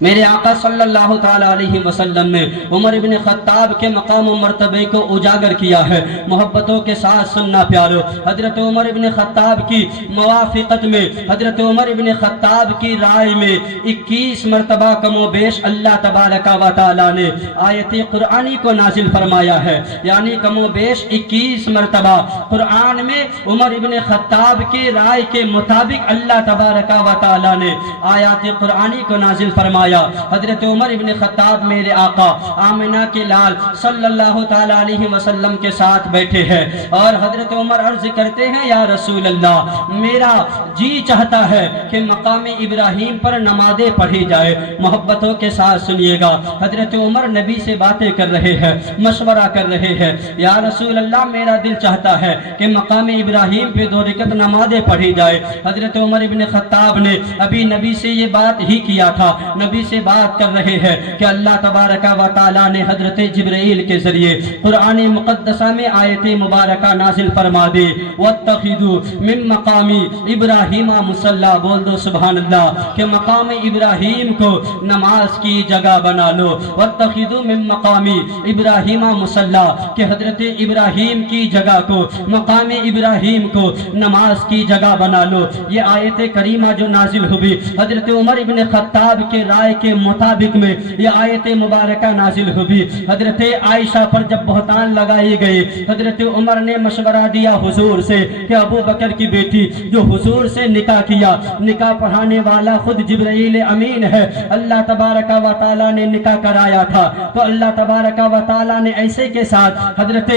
میرے آقا صلی اللہ تعالی علیہ وسلم نے عمر بن خطاب کے مقام و مرتبے کو اجاگر کیا ہے۔ محبتوں کے ساتھ سننا پیارو، حضرت عمر بن خطاب کی موافقت میں، حضرت عمر بن خطاب کی رائے میں 21 مرتبہ کم و بیش اللہ تبارک و تعالی نے آیت قرآنی کو نازل فرمایا ہے، یعنی کم و بیش 21 مرتبہ قرآن میں عمر بن خطاب کی رائے کے مطابق اللہ تبارک و تعالی نے آیات قرآنی کو نازل فرمایا۔ حضرت عمر ابن خطاب میرے آقا آمنہ کے لال صلی اللہ تعالی علیہ وسلم کے ساتھ بیٹھے ہیں اور حضرت عمر عرض کرتے ہیں یا رسول اللہ میرا جی چاہتا ہے کہ مقام ابراہیم پر نمازیں پڑھی جائے۔ محبتوں کے ساتھ سنیے گا، حضرت عمر نبی سے باتیں کر رہے ہیں، مشورہ کر رہے ہیں۔ یا رسول اللہ میرا دل چاہتا ہے کہ مقام ابراہیم پہ 2 رکعت نمازیں پڑھی جائے۔ حضرت عمر ابن خطاب نے ابھی نبی سے یہ بات ہی کیا تھا، نبی سے بات کر رہے ہیں کہ اللہ تبارک و تعالی نے حضرت جبرائیل کے ذریعے قرآن مقدسہ میں آیت مبارکہ نازل فرما دی، وَاتَّخِذُوا مِن مَقَامِ ابراہیم مصلی۔ بول دو سبحان اللہ کہ مقام ابراہیم کو نماز کی جگہ بنا لو، وَاتَّخِذُوا مِن مَقَامِ ابراہیم مصلی، کہ حضرت ابراہیم کی جگہ کو، مقام ابراہیم کو نماز کی جگہ بنا لو۔ یہ آیت کریمہ جو نازل ہوئی حضرت عمر ابن خطاب کے رائے کے مطابق میں یہ آیت مبارکہ نازل ہوئی۔ حضرت عائشہ پر جب بہتان لگائی گئی حضرت عمر نے مشورہ دیا حضور سے کہ ابو بکر کی بیٹی جو حضور سے نکاح کیا، نکاح پڑھانے والا خود جبرائیل امین ہے، اللہ تبارک و تعالی نے نکاح کرایا تھا تو اللہ تبارک و تعالی نے ایسے کے ساتھ حضرت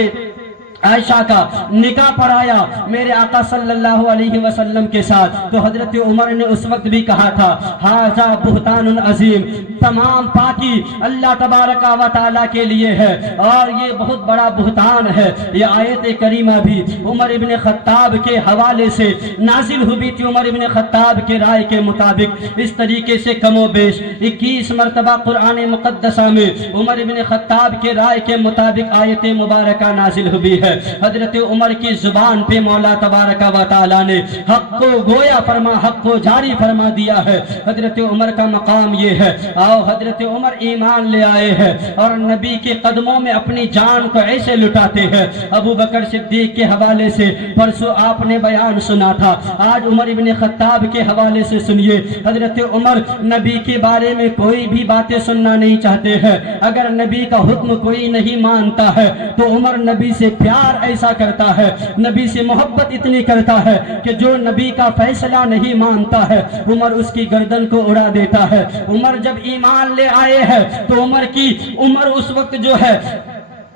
عائشہ کا نکاح پڑھایا میرے آقا صلی اللہ علیہ وسلم کے ساتھ۔ تو حضرت عمر نے اس وقت بھی کہا تھا ھذا بہتان عظیم، تمام پاکی اللہ تبارک و تعالی کے لیے ہے اور یہ بہت بڑا بہتان ہے۔ یہ آیت کریمہ بھی عمر ابن خطاب کے حوالے سے نازل ہوئی تھی، عمر ابن خطاب کے رائے کے مطابق۔ اس طریقے سے کم و بیش 21 مرتبہ قرآن مقدسہ میں عمر ابن خطاب کے رائے کے مطابق آیت مبارکہ نازل ہوئی ہے۔ حضرت عمر کی زبان پہ مولا تبارک و تعالی نے حق کو گویا فرما، حق کو جاری فرما دیا ہے۔ حضرت عمر کا مقام یہ ہے، آؤ حضرت عمر ایمان لے آئے ہیں اور نبی کے قدموں میں اپنی جان کو ایسے لٹاتے ہیں۔ ابو بکر صدیق کے حوالے سے پرسوں آپ نے بیان سنا تھا، آج عمر ابن خطاب کے حوالے سے سنیے۔ حضرت عمر نبی کے بارے میں کوئی بھی باتیں سننا نہیں چاہتے ہیں، اگر نبی کا حکم کوئی نہیں مانتا ہے تو عمر نبی سے پیار ایسا کرتا ہے، نبی سے محبت اتنی کرتا ہے کہ جو نبی کا فیصلہ نہیں مانتا ہے عمر اس کی گردن کو اڑا دیتا ہے۔ عمر جب ایمان لے آئے ہیں تو عمر کی عمر اس وقت جو ہے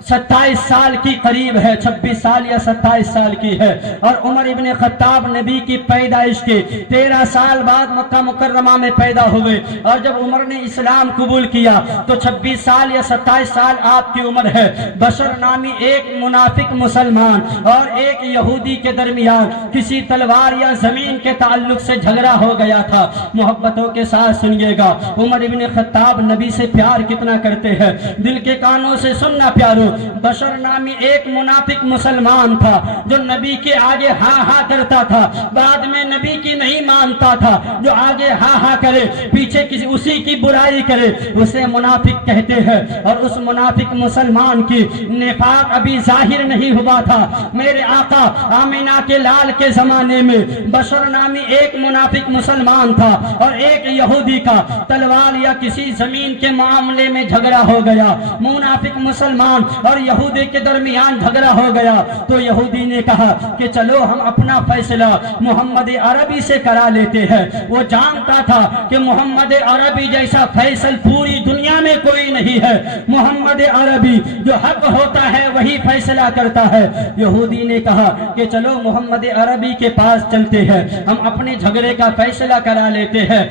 27 سال کی قریب ہے، 26 سال یا 27 سال کی ہے، اور عمر ابن خطاب نبی کی پیدائش کے 13 سال بعد مکہ مکرمہ میں پیدا ہوئے، اور جب عمر نے اسلام قبول کیا تو 26 سال یا 27 سال آپ کی عمر ہے۔ بشر نامی ایک منافق مسلمان اور ایک یہودی کے درمیان کسی تلوار یا زمین کے تعلق سے جھگڑا ہو گیا تھا۔ محبتوں کے ساتھ سنیے گا، عمر ابن خطاب نبی سے پیار کتنا کرتے ہیں، دل کے کانوں سے سننا پیارو۔ بشر نامی ایک منافق مسلمان تھا جو نبی کے آگے ہاں ہاں کرتا تھا، بعد میں نبی کی نہیں مانتا تھا، جو آگے ہاں ہاں کرے پیچھے کسی اسی کی برائی کرے اسے منافق کہتے ہیں۔ اور اس منافق مسلمان کی نفاق ابھی ظاہر نہیں ہوا تھا۔ میرے آقا آمینہ کے لال کے زمانے میں بشر نامی ایک منافق مسلمان تھا اور ایک یہودی کا تلوار یا کسی زمین کے معاملے میں جھگڑا ہو گیا۔ منافق مسلمان اور یہودی کے درمیان جھگڑا ہو گیا تو یہودی نے کہا کہ چلو ہم اپنا فیصلہ محمد عربی سے کرا لیتے ہیں۔ وہ جانتا تھا کہ محمد عربی جیسا فیصل پوری دنیا میں کوئی نہیں ہے، محمد عربی جو حق ہوتا ہے وہی فیصلہ کرتا ہے۔ یہودی نے کہا کہ چلو محمد عربی کے پاس چلتے ہیں، ہم اپنے جھگڑے کا فیصلہ کرا لیتے ہیں۔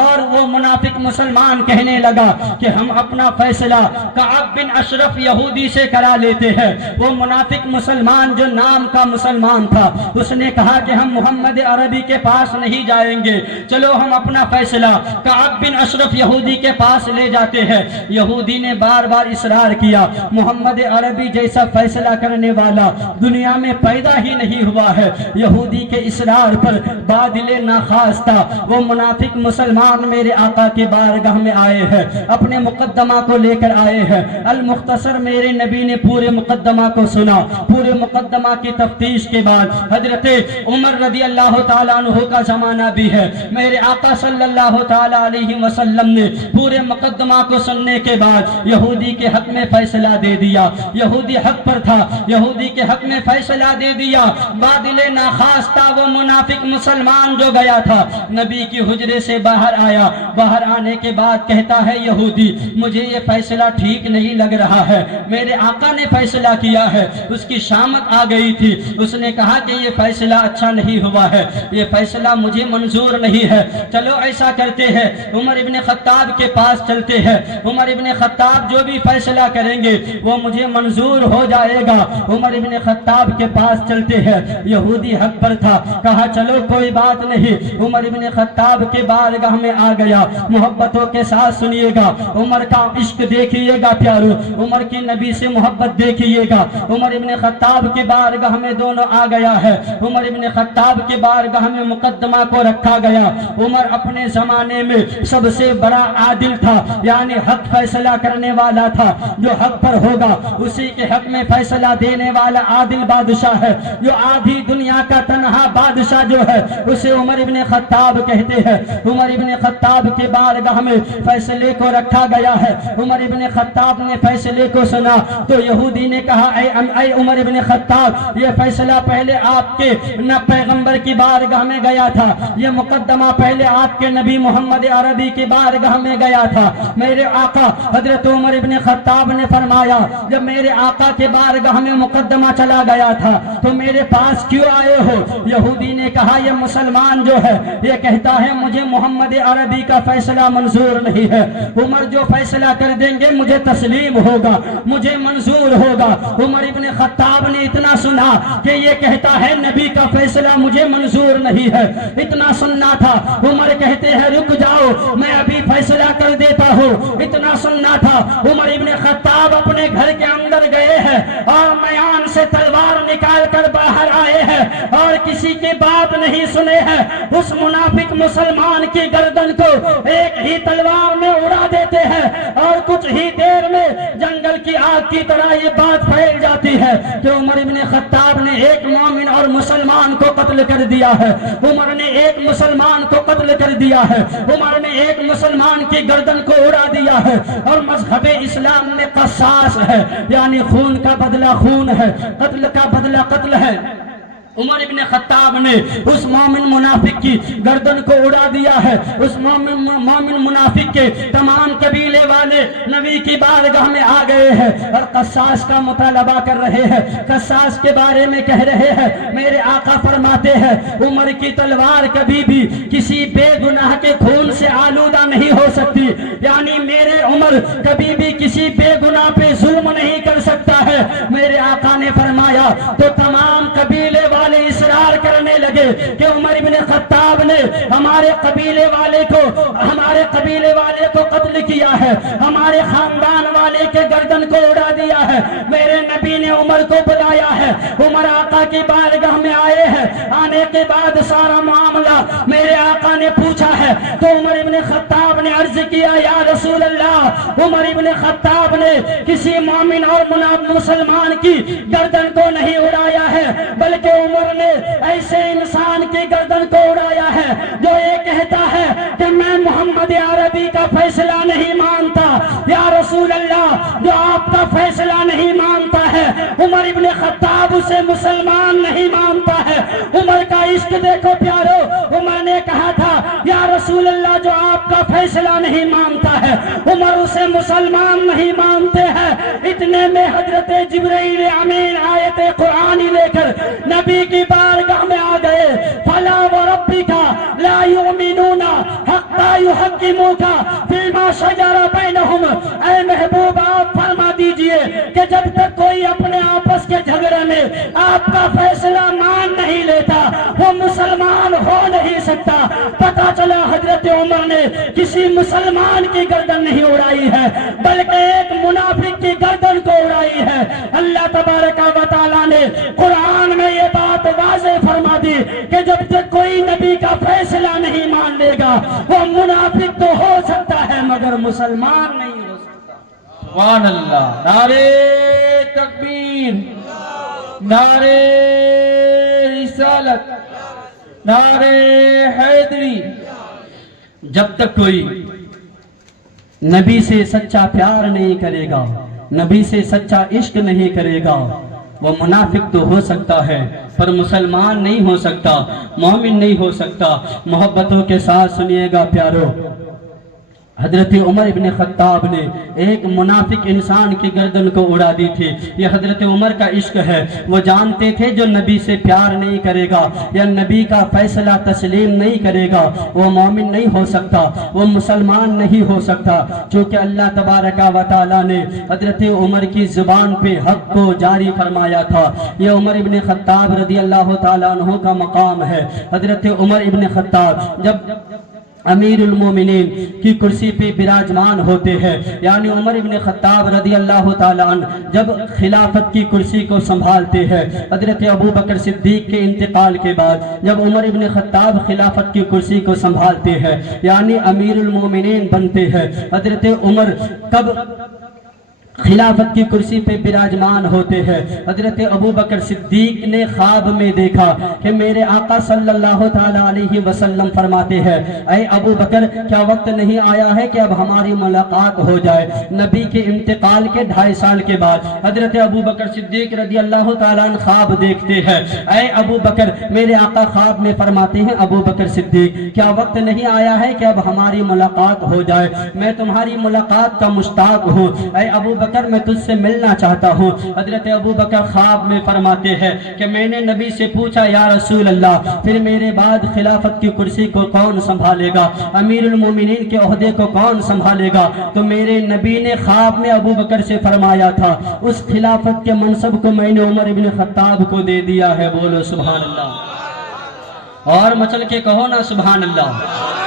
اور وہ منافق مسلمان کہنے لگا کہ ہم اپنا فیصلہ کعب بن اشرف یہودی سے کرا لیتے ہیں۔ وہ منافق مسلمان جو نام کا مسلمان تھا اس نے کہا کہ ہم محمد عربی کے پاس نہیں جائیں گے، چلو ہم اپنا فیصلہ کعب بن اشرف یہودی کے پاس لے جاتے ہیں۔ یہودی نے بار بار اصرار کیا، محمد عربی جیسا فیصلہ کرنے والا دنیا میں پیدا ہی نہیں ہوا ہے۔ یہودی کے اصرار پر بادل ناخواستہ وہ منافق مسلمان میرے آقا کی بارگاہ میں آئے ہیں، اپنے مقدمہ کو لے کر آئے ہیں۔ المختصر میرے نبی نے پورے مقدمہ کو سنا۔ پورے مقدمہ کی تفتیش کے بعد حضرت عمر رضی اللہ تعالیٰ عنہ کا زمانہ بھی ہے، میرے آقا صلی اللہ تعالیٰ علیہ وسلم نے پورے مقدمہ کو سننے کے بعد یہودی کے حق میں فیصلہ دے دیا۔ یہودی حق پر تھا، یہودی کے حق میں فیصلہ دے دیا۔ بادل ناخواستہ وہ منافق مسلمان جو گیا تھا نبی کی حجرے سے باہر آیا، باہر آنے کے بعد کہتا ہے یہودی مجھے یہ فیصلہ ٹھیک نہیں لگ رہا ہے، میرے آقا نے فیصلہ کیا ہے، اس کی شامت آ گئی تھی، اس نے کہا کہ یہ فیصلہ اچھا نہیں ہوا ہے، یہ فیصلہ مجھے منظور نہیں ہے، چلو ایسا کرتے ہیں عمر ابن خطاب کے پاس چلتے ہیں، عمر ابن خطاب جو بھی فیصلہ کریں گے وہ مجھے منظور ہو جائے گا۔ عمر ابن خطاب کے پاس چلتے ہیں، یہودی حق پر تھا، کہا چلو کوئی بات نہیں۔ عمر ابن خطاب کے بارگاہ میں آ گیا، محبتوں کے ساتھ سنیے گا، عمر کا عشق دیکھیے گا پیارو، عمر کی نبی سے محبت دیکھیے گا۔ عمر ابن خطاب کے بارگاہ میں دونوں آ گیا ہے، عمر ابن خطاب کے بارگاہ میں مقدمہ کو رکھا گیا۔ عمر اپنے زمانے میں سب سے بڑا عادل تھا، یعنی حق فیصلہ کرنے والا تھا، جو حق پر ہوگا اسی کے حق میں فیصلہ دینے والا عادل بادشاہ ہے، جو آدھی دنیا کا تنہا بادشاہ جو ہے اسے عمر ابن خطاب کہتے ہیں۔ عمر ابن خطاب کے بارگاہ میں فیصلے کو رکھا گیا ہے، عمر ابن خطاب نے فیصلے کو سنا تو یہودی نے کہا اے عمر ابن خطاب یہ فیصلہ پہلے آپ کے نہ پیغمبر کی بارگاہ میں گیا تھا، یہ مقدمہ پہلے آپ کے نبی محمد عربی کی بارگاہ میں گیا تھا۔ میرے آقا حضرت عمر ابن خطاب نے فرمایا جب میرے آقا کے بارگاہ میں مقدمہ چلا گیا تھا تو میرے پاس کیوں آئے ہو؟ یہودی نے کہا یہ مسلمان جو ہے یہ کہتا ہے مجھے محمد عربی کا فیصلہ منظور نہیں ہے، عمر جو فیصلہ کر دیں گے مجھے تسلیم ہوگا، مجھے منظور ہوگا۔ عمر ابن خطاب نے اتنا سنا کہ یہ کہتا ہے نبی کا فیصلہ مجھے منظور نہیں ہے، اتنا سننا تھا۔ عمر کہتے ہیں رک جاؤ میں ابھی فیصلہ کر دیتا ہوں، اتنا سننا تھا۔ عمر ابن خطاب اپنے گھر کے اندر گئے ہیں اور میان سے تلوار نکال کر باہر آئے ہیں اور کسی کی بات نہیں سنے ہیں، اس منافق مسلمان کی گردن کو ایک ہی تلوار میں اڑا دیتے ہیں اور کچھ ہی دیر میں جنگل کی آگ کی طرح یہ بات پھیل جاتی ہے کہ عمر ابن خطاب نے ایک مومن اور مسلمان کو قتل کر دیا ہے، عمر نے ایک مسلمان کو قتل کر دیا ہے، عمر نے ایک مسلمان کی گردن کو اڑا دیا ہے۔ اور مذہب اسلام میں قصاص ہے، یعنی خون کا بدلہ خون ہے، قتل کا بدلہ قتل ہے۔ عمر ابن خطاب نے اس مومن منافق کی گردن کو اڑا دیا ہے، اس مومن منافق کے تمام قبیلے والے نبی کی بارگاہ میں آ گئے ہیں اور قصاص کا مطالبہ کر رہے ہیں، قصاص کے بارے میں کہہ رہے ہیں۔ میرے آقا فرماتے ہیں عمر کی تلوار کبھی بھی کسی بے گناہ کے خون سے آلودہ نہیں ہو سکتی، یعنی میرے عمر کبھی بھی کسی بے گناہ پہ ظلم نہیں کر سکتا ہے۔ میرے آقا نے فرمایا تو تمام قبیلے والے اصرار کرنے لگے کہ عمر ابن خطاب نے ہمارے قبیلے والے کو قتل کیا ہے، ہمارے خاندان والے کے گردن کو اڑا دیا ہے۔ میرے نبی نے عمر کو بلایا ہے، عمر آقا کی بارگاہ میں آئے ہیں، آنے کے بعد سارا معاملہ میرے آقا نے پوچھا ہے تو عمر ابن خطاب نے عرض کیا یا رسول اللہ، عمر ابن خطاب نے کسی مومن اور مسلمان کی گردن کو نہیں اڑایا ہے بلکہ عمر نے ایسے انسان کی گردن کو اڑایا ہے جو یہ کہتا ہے کہ میں محمد عربی کا فیصلہ نہیں مانتا، یا رسول اللہ جو آپ کا فیصلہ نہیں مانتا عمر ابن خطاب اسے مسلمان نہیں مانتا ہے۔ عمر کا عشق دیکھو پیارو، عمر نے کہا تھا یا رسول اللہ جو آپ کا فیصلہ نہیں مانتا ہے، عمر اسے مسلمان نہیں مانتے ہیں۔ اتنے میں حضرت جبرائیل امین آیت قرآنی لے کر نبی کی بارگاہ میں آ گئے۔ فلا وربک لا یؤمنون حتی یحکموک فیما شجر بینہم، اے محبوب آپ فرما دیجئے کہ جب تک کوئی اپنے آپس کے جھگڑے میں آپ کا فیصلہ مان نہیں لیتا وہ مسلمان ہو نہیں سکتا۔ پتہ چلا حضرت عمر نے کسی مسلمان کی گردن نہیں اڑائی ہے بلکہ ایک منافق کی گردن کو اڑائی ہے۔ اللہ تبارک و تعالیٰ نے قرآن میں یہ بات واضح فرما دی کہ جب تک کوئی نبی کا فیصلہ نہیں مان لے گا وہ منافق تو ہو سکتا ہے مگر مسلمان نہیں ہو سکتا۔ سبحان اللہ، نعرے تکبیر، نعرے رسالت، نعرے حیدری۔ جب تک کوئی نبی سے سچا پیار نہیں کرے گا، نبی سے سچا عشق نہیں کرے گا، وہ منافق تو ہو سکتا ہے پر مسلمان نہیں ہو سکتا، مومن نہیں ہو سکتا۔ محبتوں کے ساتھ سنیے گا پیارو، حضرت عمر ابن خطاب نے ایک منافق انسان کی گردن کو اڑا دی تھی۔ یہ حضرت عمر کا عشق ہے، وہ جانتے تھے جو نبی سے پیار نہیں کرے گا یا نبی کا فیصلہ تسلیم نہیں کرے گا وہ مومن نہیں ہو سکتا، وہ مسلمان نہیں ہو سکتا۔ چونکہ اللہ تبارک و تعالیٰ نے حضرت عمر کی زبان پہ حق کو جاری فرمایا تھا۔ یہ عمر ابن خطاب رضی اللہ تعالیٰ عنہ کا مقام ہے۔ حضرت عمر ابن خطاب جب امیر المومنین کی کرسی پہ براجمان ہوتے ہیں، یعنی عمر ابن خطاب رضی اللہ تعالیٰ عنہ جب خلافت کی کرسی کو سنبھالتے ہیں، حضرت ابو بکر صدیق کے انتقال کے بعد جب عمر ابن خطاب خلافت کی کرسی کو سنبھالتے ہیں یعنی امیر المومنین بنتے ہیں، حضرت عمر کب خلافت کی کرسی پہ براجمان ہوتے ہیں، حضرت ابو بکر صدیق نے خواب میں دیکھا کہ میرے آقا صلی اللہ تعالیٰ علیہ وسلم فرماتے ہیں اے ابو بکر کیا وقت نہیں آیا ہے کہ اب ہماری ملاقات ہو جائے۔ نبی کے انتقال کے 2.5 سال کے بعد حضرت ابو بکر صدیق رضی اللہ تعالیٰ عنہ خواب دیکھتے ہیں۔ اے ابو بکر، میرے آقا خواب میں فرماتے ہیں ابو بکر صدیق کیا وقت نہیں آیا ہے کہ اب ہماری ملاقات ہو جائے، میں تمہاری ملاقات کا مشتاق ہوں، اے ابو بکر میں تجھ سے ملنا چاہتا ہوں۔ حضرت ابو بکر خواب میں فرماتے ہیں کہ میں نے نبی سے پوچھا یا رسول اللہ پھر میرے بعد خلافت کی کرسی کو کون سنبھالے گا، امیر المومنین کے عہدے کو کون سنبھالے گا؟ تو میرے نبی نے خواب میں ابو بکر سے فرمایا تھا اس خلافت کے منصب کو میں نے عمر ابن خطاب کو دے دیا ہے۔ بولو سبحان اللہ، اور مچل کے کہو نا سبحان اللہ۔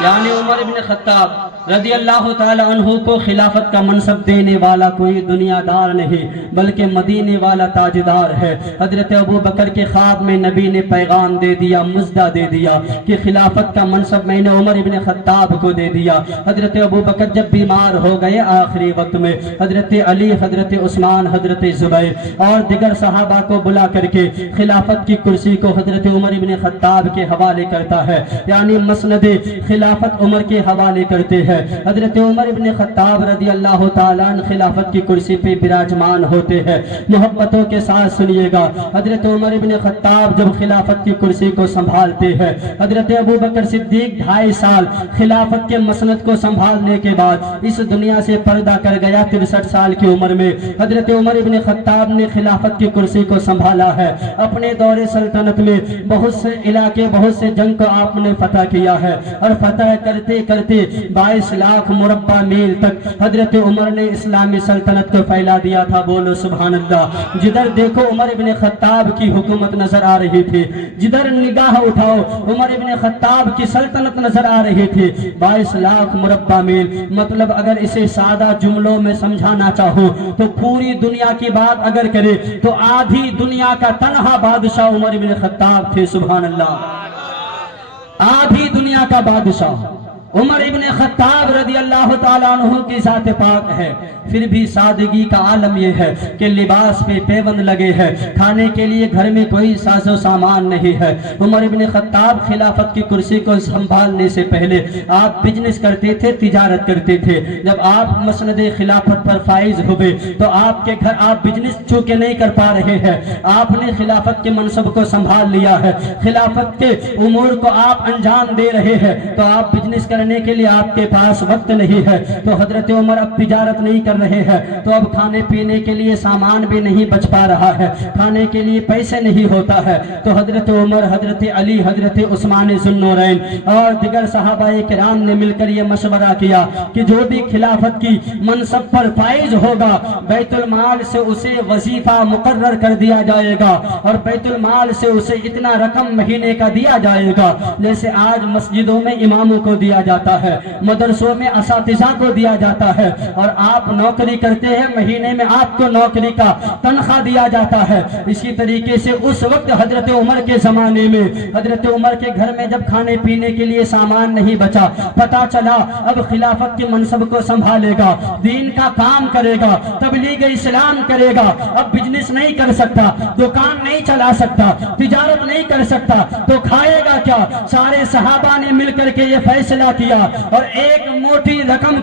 یعنی عمر ابن خطاب رضی اللہ تعالیٰ عنہ کو خلافت کا منصب دینے والا کوئی دنیا دار نہیں بلکہ مدینے والا تاجدار ہے۔ حضرت ابو بکر کے خواب میں نبی نے پیغام دے دیا، مژدہ دے دیا کہ خلافت کا منصب میں نے عمر ابن خطاب کو دے دیا۔ حضرت ابو بکر جب بیمار ہو گئے آخری وقت میں حضرت علی، حضرت عثمان، حضرت زبیر اور دیگر صحابہ کو بلا کر کے خلافت کی کرسی کو حضرت عمر ابن خطاب کے حوالے کرتا ہے، یعنی مسند خلافت عمر کے حوالے کرتے ہیں۔ حضرت عمر ابن خطاب رضی اللہ تعالیٰ عنہ خلافت کی کرسی پہ براجمان ہوتے ہیں۔ محبتوں کے ساتھ سنیے گا، حضرت عمر ابن خطاب جب خلافت کی کرسی کو سنبھالتے ہیں، حضرت ابو بکر صدیق 2.5 سال خلافت کے مسند کو سنبھالنے کے بعد اس دنیا سے پردہ کر گیا۔ 63 سال کی عمر میں حضرت عمر ابن خطاب نے خلافت کی کرسی کو سنبھالا ہے۔ اپنے دور سلطنت میں بہت سے علاقے، بہت سے جنگ کو آپ نے فتح کیا ہے اور فتح کرتے کرتے 22 لاکھ مربع میل تک حضرت عمر نے اسلامی سلطنت کو پھیلا دیا تھا۔ بولو سبحان اللہ۔ جدھر دیکھو عمر ابن خطاب کی حکومت نظر آ رہی تھی، جدھر نگاہ اٹھاؤ عمر ابن خطاب کی سلطنت نظر آ رہی تھی۔ 22 لاکھ مربع میل، مطلب اگر اسے سادہ جملوں میں سمجھانا چاہوں تو پوری دنیا کی بات اگر کرے تو آدھی دنیا کا تنہا بادشاہ عمر ابن خطاب تھے۔ سبحان اللہ، آدھی دنیا کا بادشاہ عمر ابن خطاب رضی اللہ تعالیٰ عنہ کی ذات پاک ہے، پھر بھی سادگی کا عالم یہ ہے کہ لباس پہ پیبند لگے ہے، کھانے کے لیے گھر میں کوئی ساز و سامان نہیں ہے۔ عمر ابن خطاب خلافت کی کرسی کو سنبھالنے سے پہلے آپ بزنس کرتے تھے، تجارت کرتے تھے۔ جب آپ مسند خلافت پر فائز ہوئے تو آپ کے گھر آپ بزنس چونکہ نہیں کر پا رہے ہیں، آپ نے خلافت کے منصب کو سنبھال لیا ہے، خلافت کے امور کو آپ انجام دے رہے ہیں، تو آپ بزنس کرنے کے لیے آپ کے پاس وقت نہیں ہے۔ تو حضرت عمر اب تجارت نہیں کر رہے ہیں، تو اب کھانے پینے کے لیے سامان بھی نہیں بچ پا رہا ہے، کھانے کے لیے پیسے نہیں ہوتا ہے۔ تو حضرت عمر، حضرت علی، حضرت عثمان ذو النورین اور دیگر صحابہ کرام نے مل کر یہ مشورہ کیا کہ جو بھی خلافت کی منصب پر فائز ہوگا بیت المال سے اسے وظیفہ مقرر کر دیا جائے گا، اور بیت المال سے اسے اتنا رقم مہینے کا دیا جائے گا جیسے آج مسجدوں میں اماموں کو دیا جاتا ہے، مدرسوں میں اساتذہ کو دیا جاتا ہے، اور آپ نوکری کرتے ہیں، مہینے میں آپ کو نوکری کا تنخواہ دیا جاتا ہے۔ اسی طریقے سے اس وقت حضرت عمر کے زمانے میں حضرت عمر کے گھر میں جب کھانے پینے کے لیے سامان نہیں بچا، پتا چلا اب خلافت کے منصب کو سنبھالے گا، دین کا کام کرے گا، تبلیغ اسلام کرے گا، اب بزنس نہیں کر سکتا، دکان نہیں چلا سکتا، تجارت نہیں کر سکتا، تو کھائے گا کیا؟ سارے صحابہ نے مل کر کے یہ فیصلہ کیا، اور ایک موٹی رقم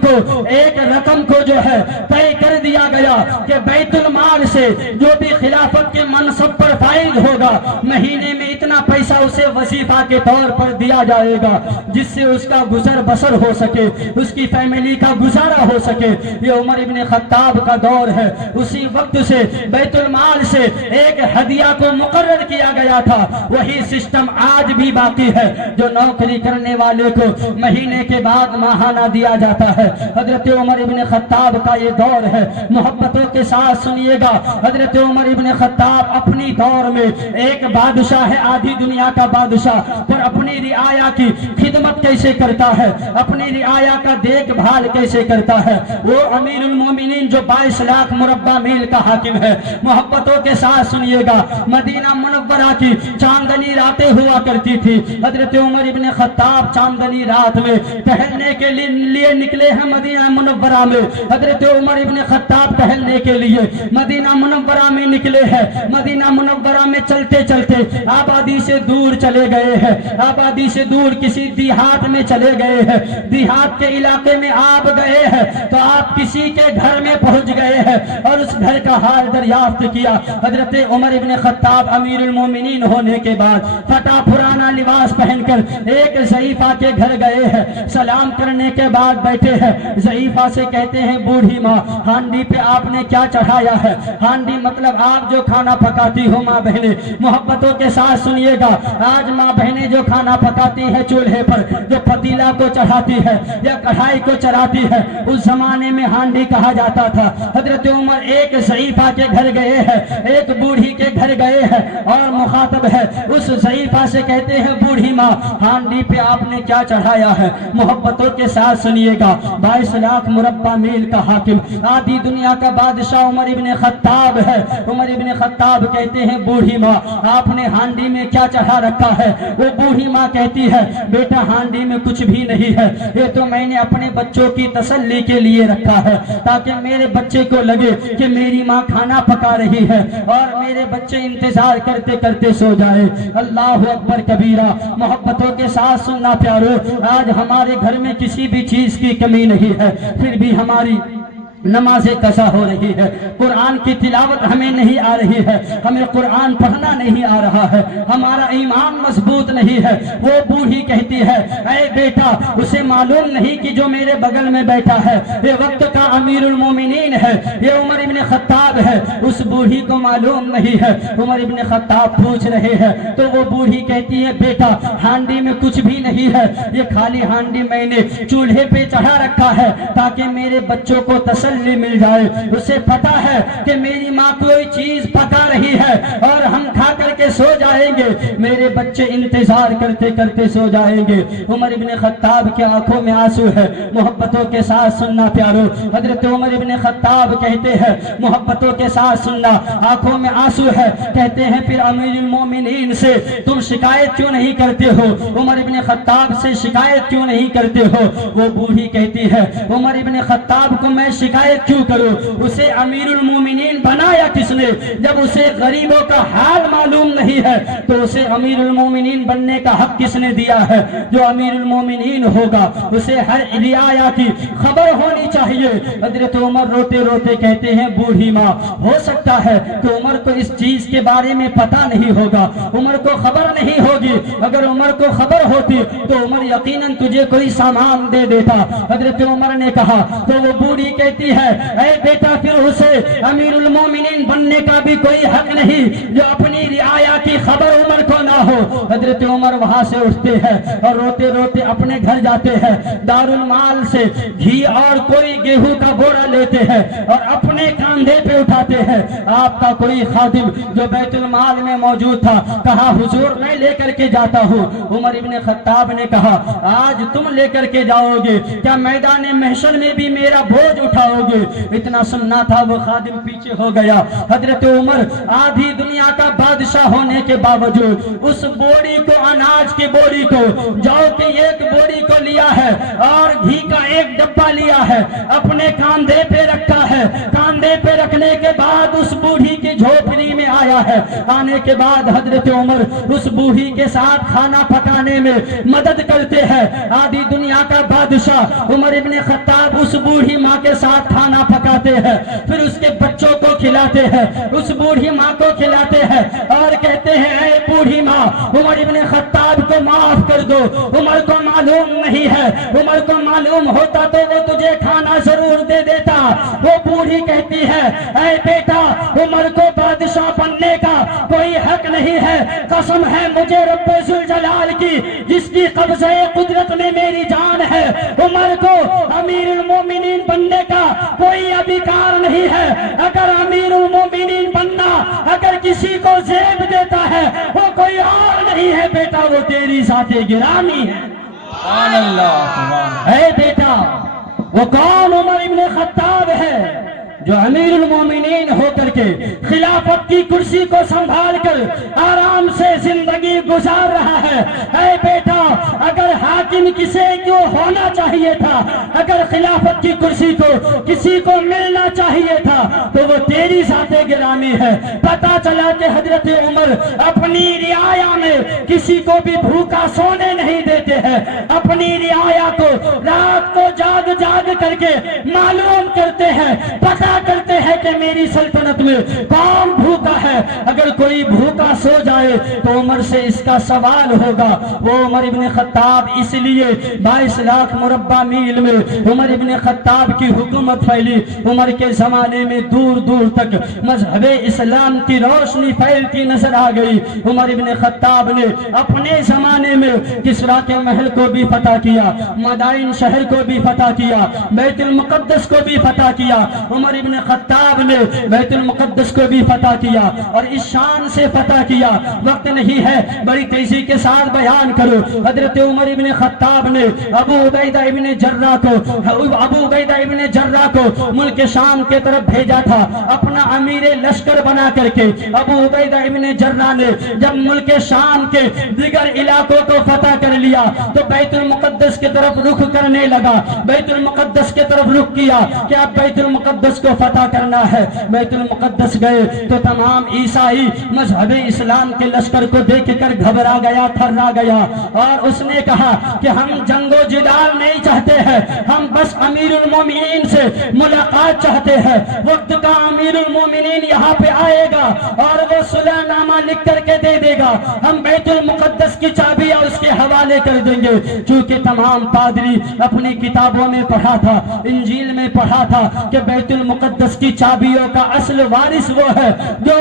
کو جو ہے طے کر دیا گیا کہ بیت المال سے جو بھی خلافت کے منصب پر فائز ہوگا مہینے میں اتنا پیسہ اسے وظیفہ کے طور پر دیا جائے گا، جس سے اس کا گزر بسر ہو سکے، اس کی فیملی کا گزارا ہو سکے۔ یہ عمر ابن خطاب کا دور ہے، اسی وقت سے بیت المال سے ایک ہدیہ کو مقرر کیا گیا تھا، وہی سسٹم آج بھی باقی ہے، جو نوکری کرنے والے کو مہینے کے بعد ماہانہ دیا جاتا ہے۔ حضرت عمر ابن خطاب کا یہ دور ہے، محبتوں کے ساتھ سنیے گا۔ حضرت عمر ابن خطاب اپنی دور میں ایک بادشاہ ہے، آدھی دنیا کا بادشاہ، پر اپنی رعایا کی خدمت کیسے کرتا ہے، اپنی رعایا کا دیکھ بھال کیسے کرتا ہے۔ وہ امیر المومنین جو 22 لاکھ مربع میل کا حاکم ہے، محبتوں کے ساتھ سنیے گا۔ مدینہ منورہ کی چاندنی راتیں ہوا کرتی تھی، حضرت عمر ابن خطاب چاندنی رات میں ٹہلنے کے لیے نکلے ہیں مدینہ منورہ میں۔ حضرت عمر ابن خطاب ٹہلنے کے لیے مدینہ منورہ میں نکلے ہیں، مدینہ منورہ میں چلتے چلتے آبادی سے دور چلے گئے ہیں، آبادی سے دور کسی دیہات میں چلے گئے ہیں، دیہات کے علاقے میں آپ گئے ہیں تو آپ کسی کے گھر میں پہنچ گئے ہیں اور اس گھر کا حال دریافت کیا۔ حضرت عمر ابن خطاب امیر المومنین ہونے کے بعد پھٹا پرانا لباس پہن کر ایک ضعیفہ کے گھر گئے ہیں، سلام کرنے کے بعد بیٹھے ہیں، ضعیفہ سے کہتے ہیں بوڑھی ماں ہانڈی پہ آپ نے کیا چڑھایا ہے؟ ہانڈی مطلب آپ جو کھانا پکاتی ہو ماں بہنیں، محبتوں کے ساتھ سنیے گا۔ آج ماں بہنیں جو کھانا پکاتی ہے چولہے پر، جو پتیلا کو چڑھاتی ہے یا کڑھائی کو چڑھاتی ہے، اس زمانے میں ہانڈی کہا جاتا تھا۔ حضرت عمر ایک ضعیفہ کے گھر گئے ہیں، ایک بوڑھی کے گھر گئے ہیں اور مخاطب ہے اس ضعیفہ سے کہتے ہیں بوڑھی ماں ہانڈی پہ آپ نے کیا چڑھایا ہے؟ محبتوں کے ساتھ سنیے گا۔ 22 لاکھ مربع میل کا حاکم، آدھی دنیا کا بادشاہ عمر ابن خطاب ہے۔ عمر ابن خطاب کہتے ہیں بوڑھی ماں آپ نے ہانڈی میں کیا چڑھا رکھا ہے؟ وہ بوڑھی ماں کہتی ہے بیٹا ہانڈی میں کچھ بھی نہیں ہے، یہ تو میں نے اپنے بچوں کی تسلی کے لیے رکھا ہے تاکہ میرے بچے کو لگے کہ میری ماں کھانا پکا رہی ہے اور میرے بچے انتظار کرتے کرتے سو جائے۔ اللہ اکبر کبیرہ۔ محبتوں کے ساتھ سننا پیارو، آج ہمارے گھر میں کسی بھی چیز کی کمی نہیں ہے، پھر بھی ہماری نمازیں قضا ہو رہی ہے، قرآن کی تلاوت ہمیں نہیں آ رہی ہے، ہمیں قرآن پڑھنا نہیں آ رہا ہے، ہمارا ایمان مضبوط نہیں ہے۔ وہ بوڑھی کہتی ہے اے بیٹا اسے معلوم نہیں کہ جو میرے بغل میں بیٹھا ہے یہ وقت کا امیر المومنین ہے، یہ عمر ابن خطاب ہے، اس بوڑھی کو معلوم نہیں ہے۔ عمر ابن خطاب پوچھ رہے ہیں تو وہ بوڑھی کہتی ہے بیٹا ہانڈی میں کچھ بھی نہیں ہے، یہ خالی ہانڈی میں نے چولہے پہ چڑھا رکھا ہے تاکہ میرے بچوں کو تسلی مل جائے۔ اسے پتا ہے کہ میری ماں کوئی چیز پکا رہی ہے اور ہم کھا کر کے سو جائیں جائیں گے، میرے بچے انتظار کرتے کرتے سو جائیں گے۔ عمر ابن خطاب کی آنکھوں میں آنسو ہے، محبتوں کے ساتھ سننا پیارو۔ حضرت عمر ابن خطاب کہتے ہیں محبتوں کے ساتھ سننا، آنکھوں میں آنسو ہے، کہتے ہیں پھر امیر المومنین سے تم شکایت کیوں نہیں کرتے ہو؟ عمر ابن خطاب سے شکایت کیوں نہیں کرتے ہو؟ وہ بوڑھی کہتی ہے عمر ابن خطاب کو میں شکایت کیوں کروں؟ اسے امیر المومنین بنایا کس نے؟ جب اسے غریبوں کا حال معلوم نہیں ہے تو اسے امیر المومنین بننے کا حق کس نے دیا ہے؟ جو امیر المومنین ہوگا اسے ہر رعایا کی خبر ہونی چاہیے۔ حضرت عمر روتے روتے کہتے ہیں بوڑھی ماں، ہو سکتا ہے کہ عمر کو اس چیز کے بارے میں پتہ نہیں ہوگا، عمر کو خبر نہیں ہوگی، اگر عمر کو خبر ہوتی تو عمر یقیناً تجھے کوئی سامان دے دیتا۔ حضرت عمر نے کہا تو وہ بوڑھی کہتی ہے اے بیٹا پھر اسے امیر المومنین بننے کا بھی کوئی حق نہیں جو اپنی رعایا کی خبر عمر کو نہ ہو۔ حضرت عمر وہاں سے اٹھتے ہیں اور روتے روتے اپنے گھر جاتے ہیں، دارالمال سے گھی اور کوئی گیہوں کا بوڑا لیتے ہیں اور اپنے کاندھے پہ اٹھاتے ہیں۔ آپ کا کوئی خادم جو بیت المال میں موجود تھا کہا حضور میں لے کر کے جاتا ہوں۔ عمر ابن خطاب نے کہا آج تم لے کر کے جاؤ گے، کیا میدان محشر میں بھی میرا بوجھ اٹھاؤ گے؟ اتنا سننا تھا وہ خادم پیچھے ہو گیا۔ حضرت عمر آدھی دنیا کا بادشاہ ہونے کے باوجود اس بوری کو، اناج کی بوری کو، جو کہ ایک بوری کو لیا ہے اور گھی کا ایک ڈبہ لیا ہے، اپنے کاندھے پہ رکھا ہے، کاندھے پہ رکھنے کے بعد اس بوڑھی کی جھوپڑی میں آیا ہے۔ آنے کے بعد حضرت عمر اس بوڑھی کے ساتھ کھانا پکانے میں مدد کرتے ہیں۔ آدھی دنیا کا بادشاہ عمر ابن خطاب اس بوڑھی ماں کے ساتھ کھانا پکاتے ہیں، پھر اس کے بچوں کو کھلاتے ہیں، اس بوڑھی ماں کو کھلاتے ہیں اور کہتے ہیں اے بوڑھی ماں عمر ابن خطاب کو معاف کر دو، عمر کو معلوم نہیں ہے، عمر کو معلوم ہوتا تو وہ تجھے کھانا ضرور دے دیتا۔ وہ بوڑھی کہتی ہے اے بیٹا عمر کو بادشاہ بننے کا کوئی حق نہیں ہے، قسم ہے مجھے رب ذوالجلال کی جس کی قبضہ قدرت میں میری جان ہے، عمر کو امیر المومنین بننے کا کوئی ادھیکار نہیں ہے۔ اگر امیر المومنین بننا اگر کسی کو زیب دیتا ہے وہ کوئی اور نہیں ہے بیٹا، وہ تیری ذات گرامی ہے۔ سبحان اللہ۔ اے بیٹا وہ کون عمر ابن خطاب ہے جو امیر المومنین ہو کر کے خلافت کی کرسی کو سنبھال کر آرام سے زندگی گزار رہا ہے۔ اے بیٹا اگر حاکم کسی کو ہونا چاہیے تھا، اگر خلافت کی کرسی کو کسی کو ملنا چاہیے تھا تو وہ تیری ذات گرامی ہے۔ پتا چلا کہ حضرت عمر اپنی رعایا میں کسی کو بھی بھوکا سونے نہیں دیتے ہیں، اپنی رعایا کو رات کو جاگ جاگ کر کے معلوم کرتے ہیں، پتا کرتے ہیں کہ میری سلطنت میں کون بھوکا ہے۔ اگر کوئی بھوکا سو جائے تو عمر سے اس کا سوال ہوگا۔ وہ عمر ابن خطاب اس لیے 22 لاکھ مربع میل میں عمر ابن خطاب کی حکومت پھیلی۔ عمر کے زمانے میں دور دور تک مذہب اسلام کی روشنی پھیلتی نظر آ گئی۔ عمر ابن خطاب نے اپنے زمانے میں کسریٰ کے محل کو بھی فتح کیا، مدائن شہر کو بھی فتح کیا، بیت المقدس کو بھی فتح کیا۔ عمر ابن خطاب نے بیت المقدس کو بھی فتح کیا اور اس شان سے فتح کیا، وقت نہیں ہے بڑی تیزی کے ساتھ بیان کرو۔ حضرت عمر ابن خطاب نے ابو عبیدہ ابن جرہ کو ملک شام کے طرف بھیجا تھا اپنا امیر لشکر بنا کر کے۔ ابو عبیدہ ابن جرہ نے جب ملک شام کے دیگر علاقوں کو فتح کر لیا تو بیت المقدس کی طرف رخ کرنے لگا، بیت المقدس کی طرف رخ کیا کہ اب بیت المقدس کو فتح کرنا ہے۔ بیت المقدس گئے تو تمام عیسائی مذہب اسلام کے لشکر کو دیکھ کر گھبرا گیا، تھرا گیا اور اس نے کہا کہ ہم جنگ و جدال نہیں چاہتے ہیں، ہم بس امیر المومنین سے ملاقات چاہتے ہیں۔ وقت کا امیر المومنین یہاں پہ آئے گا اور وہ صلح نامہ لکھ کر کے دے دے گا، ہم بیت المقدس کی چابیاں اس کے حوالے کر دیں گے۔ چونکہ تمام پادری اپنی کتابوں میں پڑھا تھا، انجیل میں پڑھا تھا کہ بیت المقدس کی چابیوں کا اصل وارث وہ ہے جو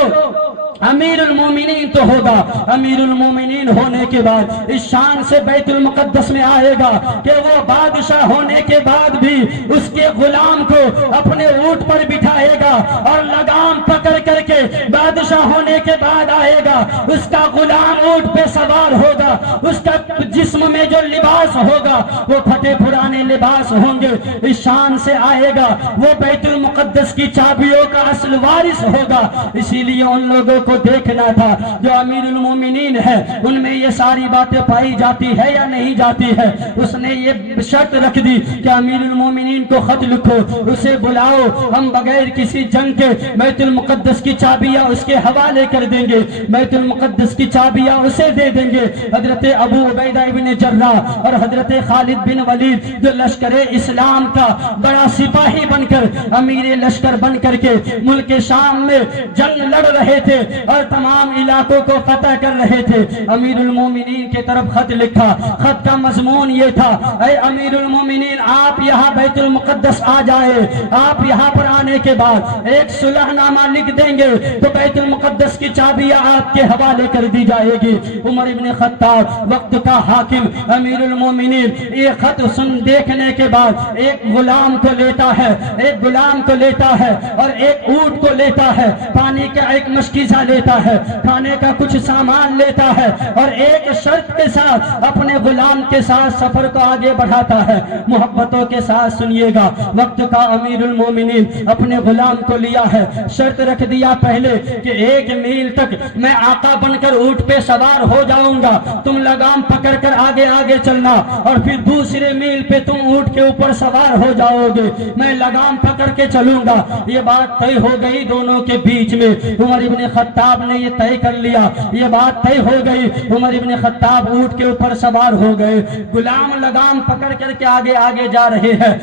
امیر المومنین تو ہوگا، امیر المومنین ہونے کے بعد اس شان سے بیت المقدس میں آئے گا کہ وہ بادشاہ ہونے کے بعد بھی اس کے غلام کو اپنے اونٹ پر بٹھائے گا اور لگام پکڑ کر کے بادشاہ ہونے کے بعد آئے آئے گا اس کا غلام اونٹ پہ سوار ہوگا، اس کا جسم میں جو لباس ہوگا وہ پھٹے پرانے لباس ہوں گے، اس شان سے آئے گا، وہ بیت المقدس کی چابیوں کا اصل وارث ہوگا۔ اسی لیے ان لوگوں کو دیکھنا تھا جو امیر المومنین ہے ان میں یہ ساری باتیں پائی جاتی ہے یا نہیں جاتی ہے۔ اس نے یہ شرط رکھ دی کہ امیر المومنین کو خط لکھو، اسے بلاؤ، ہم بغیر کسی جنگ کے بیت المقدس کی چابیاں اس کے حوالے کر دیں گے، بیت المقدس کی چابیاں اسے دے دیں گے۔ حضرت ابو عبیدہ ابن جراح اور حضرت خالد بن ولید جو لشکر اسلام کا بڑا سپاہی بن کر، امیر لشکر بن کر کے ملک شام میں جنگ لڑ رہے تھے اور تمام علاقوں کو فتح کر رہے تھے، امیر المومنین کی طرف خط لکھا۔ خط کا مضمون یہ تھا، اے امیر المومنین آپ یہاں بیت المقدس آ جائے، آپ یہاں پر آنے کے بعد ایک صلح نامہ لکھ دیں گے تو بیت المقدس کی چابیاں آپ کے حوالے کر دی جائے گی۔ عمر ابن خطاب وقت کا حاکم امیر المومنین یہ خط سن دیکھنے کے بعد ایک غلام کو لیتا ہے، ایک غلام کو لیتا ہے اور ایک اونٹ کو لیتا ہے، پانی کا ایک مشکیزہ لیتا ہے، کھانے کا کچھ سامان لیتا ہے اور ایک شرط کے ساتھ اپنے غلام کے ساتھ سفر کو آگے بڑھاتا ہے۔ محبتوں کے ساتھ سنیے گا، وقت کا امیر المومنین اپنے غلام کو لیا ہے، شرط رکھ دیا پہلے کہ 1 میل تک میں آقا بن کر اونٹ پہ سوار ہو جاؤں گا، تم لگام پکڑ کر آگے آگے چلنا، اور پھر دوسرے میل پہ تم اونٹ کے اوپر سوار ہو جاؤ گے، میں لگام پکڑ کے چلوں گا۔ یہ بات طے ہو گئی دونوں کے بیچ میں، عمر ابن خطاب نے یہ طے کر لیا، یہ بات طے ہو گئی، عمر ابن خطاب اونٹ کے اوپر سوار ہو گئے، غلام لگام پکڑ کر کے آگے آگے جا رہے ہیں۔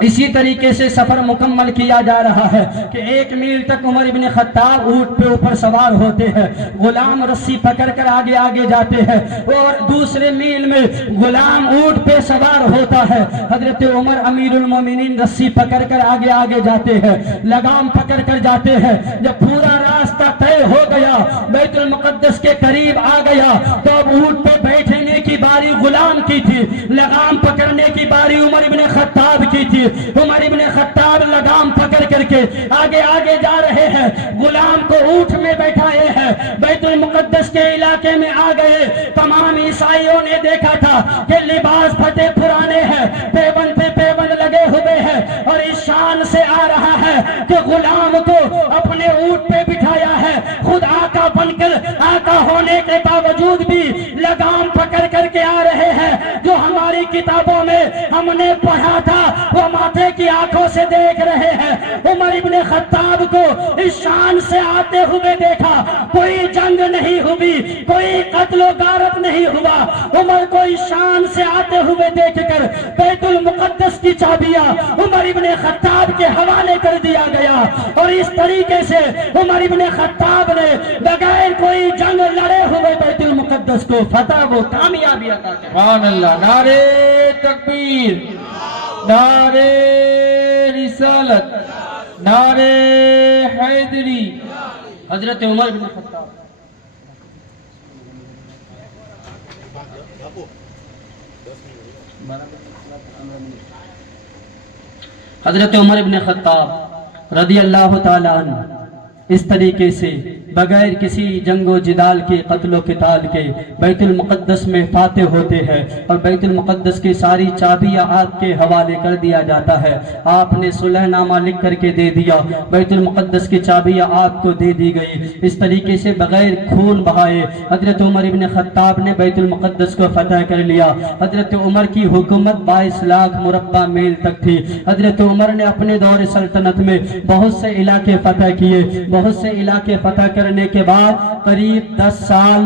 اسی طریقے سے سفر مکمل کیا جا رہا ہے کہ 1 میل تک عمر ابن خطاب اونٹ پہ اوپر سوار ہوتے ہیں، غلام رسی پکڑ کر آگے آگے جاتے ہیں، اور دوسرے میل میں غلام اونٹ پہ سوار ہوتا ہے، حضرت عمر امیر المومنین رسی پکڑ کر آگے آگے جاتے ہیں، لگام پکڑ کر جاتے ہیں۔ جب پورا راستہ طے ہو گیا، بیت المقدس کے قریب آ گیا تو اب اونٹ پہ بیٹھنے کی باری غلام کی تھی، لگام پکڑنے کی باری عمر ابن خطاب کی تھی۔ عمر ابن خطاب لگام پکڑ کر کے آگے آگے جا رہے ہیں، غلام کو اونٹ میں بیٹھائے ہیں، بیت المقدس کے علاقے میں آ گئے۔ تمام عیسائیوں نے دیکھا تھا کہ لباس پھٹے پرانے ہیں، پیبند پہ پیبند لگے ہوئے ہیں، اور اس شان سے آ رہا ہے کہ غلام کو اپنے اونٹ پہ بٹھایا ہے، خود آقا بن کر آقا ہونے کے باوجود بھی لگام پکڑ کر کے آ رہے ہیں۔ جو ہماری کتابوں میں ہم نے پڑھا تھا وہ ماتھے کی آنکھوں سے دیکھ رہے ہیں۔ عمر ابن خطاب کو اس شان سے آتے ہوئے دیکھا، کوئی جنگ نہیں ہوئی، کوئی قتل و غارت نہیں ہوا، عمر کو اس شان سے آتے ہوئے دیکھ کر بیت المقدس کی چابیاں عمر ابن خطاب کے حوالے کر دیا گیا، اور اس طریقے سے عمر ابن خطاب نے بغیر کوئی جنگ لڑے ہوئے بیت المقدس کو فتح و کامیابی عطا کی۔ سبحان اللہ، نعرے تکبیر، نعرے رسالت، نعرے حیدری۔ حضرت عمر بن خطاب حضرت عمر بن خطاب رضی اللہ تعالی عنہ اس طریقے سے بغیر کسی جنگ و جدال کے، قتل و قتال کے بیت المقدس میں فاتح ہوتے ہیں، اور بیت المقدس کی ساری چابیاں آپ کے حوالے کر دیا جاتا ہے۔ آپ نے صلح نامہ لکھ کر کے دے دیا، بیت المقدس کی چابیاں آپ کو دے دی گئی۔ اس طریقے سے بغیر خون بہائے حضرت عمر ابن خطاب نے بیت المقدس کو فتح کر لیا۔ حضرت عمر کی حکومت 22 لاکھ مربع میل تک تھی۔ حضرت عمر نے اپنے دور سلطنت میں بہت سے علاقے فتح کیے، بہت سے علاقے فتح کرنے کے بعد قریب 10 سال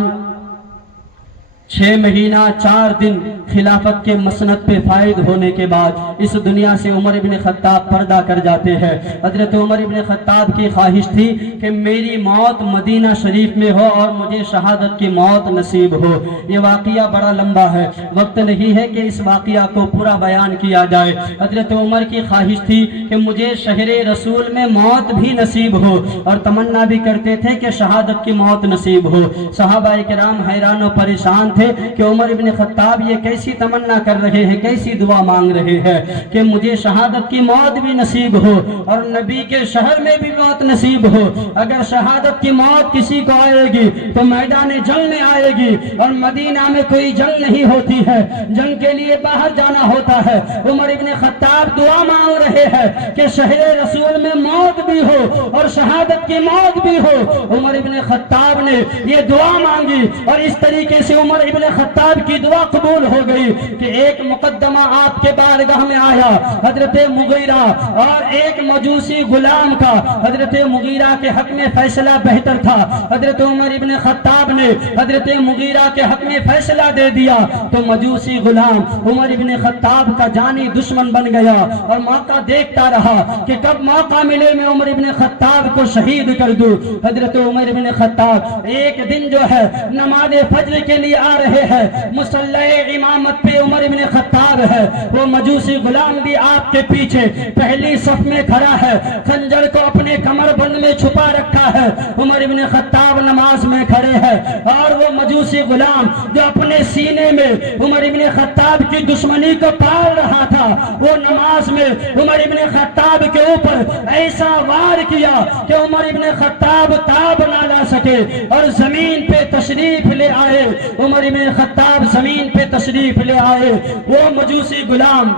6 مہینہ 4 دن خلافت کے مسند پہ فائد ہونے کے بعد اس دنیا سے عمر ابن خطاب پردہ کر جاتے ہیں۔ حضرت عمر ابن خطاب کی خواہش تھی کہ میری موت مدینہ شریف میں ہو اور مجھے شہادت کی موت نصیب ہو۔ یہ واقعہ بڑا لمبا ہے، وقت نہیں ہے کہ اس واقعہ کو پورا بیان کیا جائے۔ حضرت عمر کی خواہش تھی کہ مجھے شہر رسول میں موت بھی نصیب ہو، اور تمنا بھی کرتے تھے کہ شہادت کی موت نصیب ہو۔ صحابہ کرام حیران و پریشان تھے تھے کہ عمر ابن خطاب یہ کیسی تمنا کر رہے ہیں, کیسی دعا مانگ رہے ہیں کہ مجھے شہادت کی موت بھی نصیب ہو اور نبی کے شہر میں بھی موت نصیب ہو. اگر شہادت کی موت کسی کو آئے گی تو میدان جنگ میں آئے گی, اور مدینہ میں کوئی جنگ نہیں ہوتی ہے, جنگ کے لیے باہر جانا ہوتا ہے. عمر ابن خطاب دعا مانگ رہے ہیں کہ شہر رسول میں موت بھی ہو اور شہادت کی موت بھی ہو. عمر ابن خطاب نے یہ دعا مانگی اور اس طریقے سے عمر ابن خطاب کی دعا قبول ہو گئی کہ ایک مقدمہ آپ کے بارگاہ میں آیا, حضرت مغیرہ, اور ایک مجوسی غلام کا. حضرت مغیرہ کے حق میں فیصلہ بہتر تھا, حضرت عمر ابن خطاب نے حضرت مغیرہ کے حق میں فیصلہ دے دیا تو مجوسی غلام عمر ابن خطاب کا جانی دشمن بن گیا اور موقع دیکھتا رہا کہ کب موقع ملے میں عمر ابن خطاب کو شہید کر دوں. حضرت عمر ابن خطاب ایک دن جو ہے نماز فجر کے لیے آ رہے ہیں, مصلی امامت پہ عمر ابن خطاب ہے, وہ مجوسی غلام بھی آپ کے پیچھے پہلی صف میں کھڑا ہے, خنجر کو اپنے کمر بند میں چھپا رکھا ہے. عمر ابن خطاب نماز میں کھڑے ہیں اور وہ مجوسی غلام جو اپنے سینے میں عمر ابن خطاب کی دشمنی کو پال رہا تھا, وہ نماز میں عمر ابن خطاب کے اوپر ایسا وار کیا کہ عمر ابن خطاب تاب نہ لا سکے اور زمین پہ تشریف لے آئے. عمر ابن خطاب زمین پہ تشریف لے آئے. وہ مجوسی غلام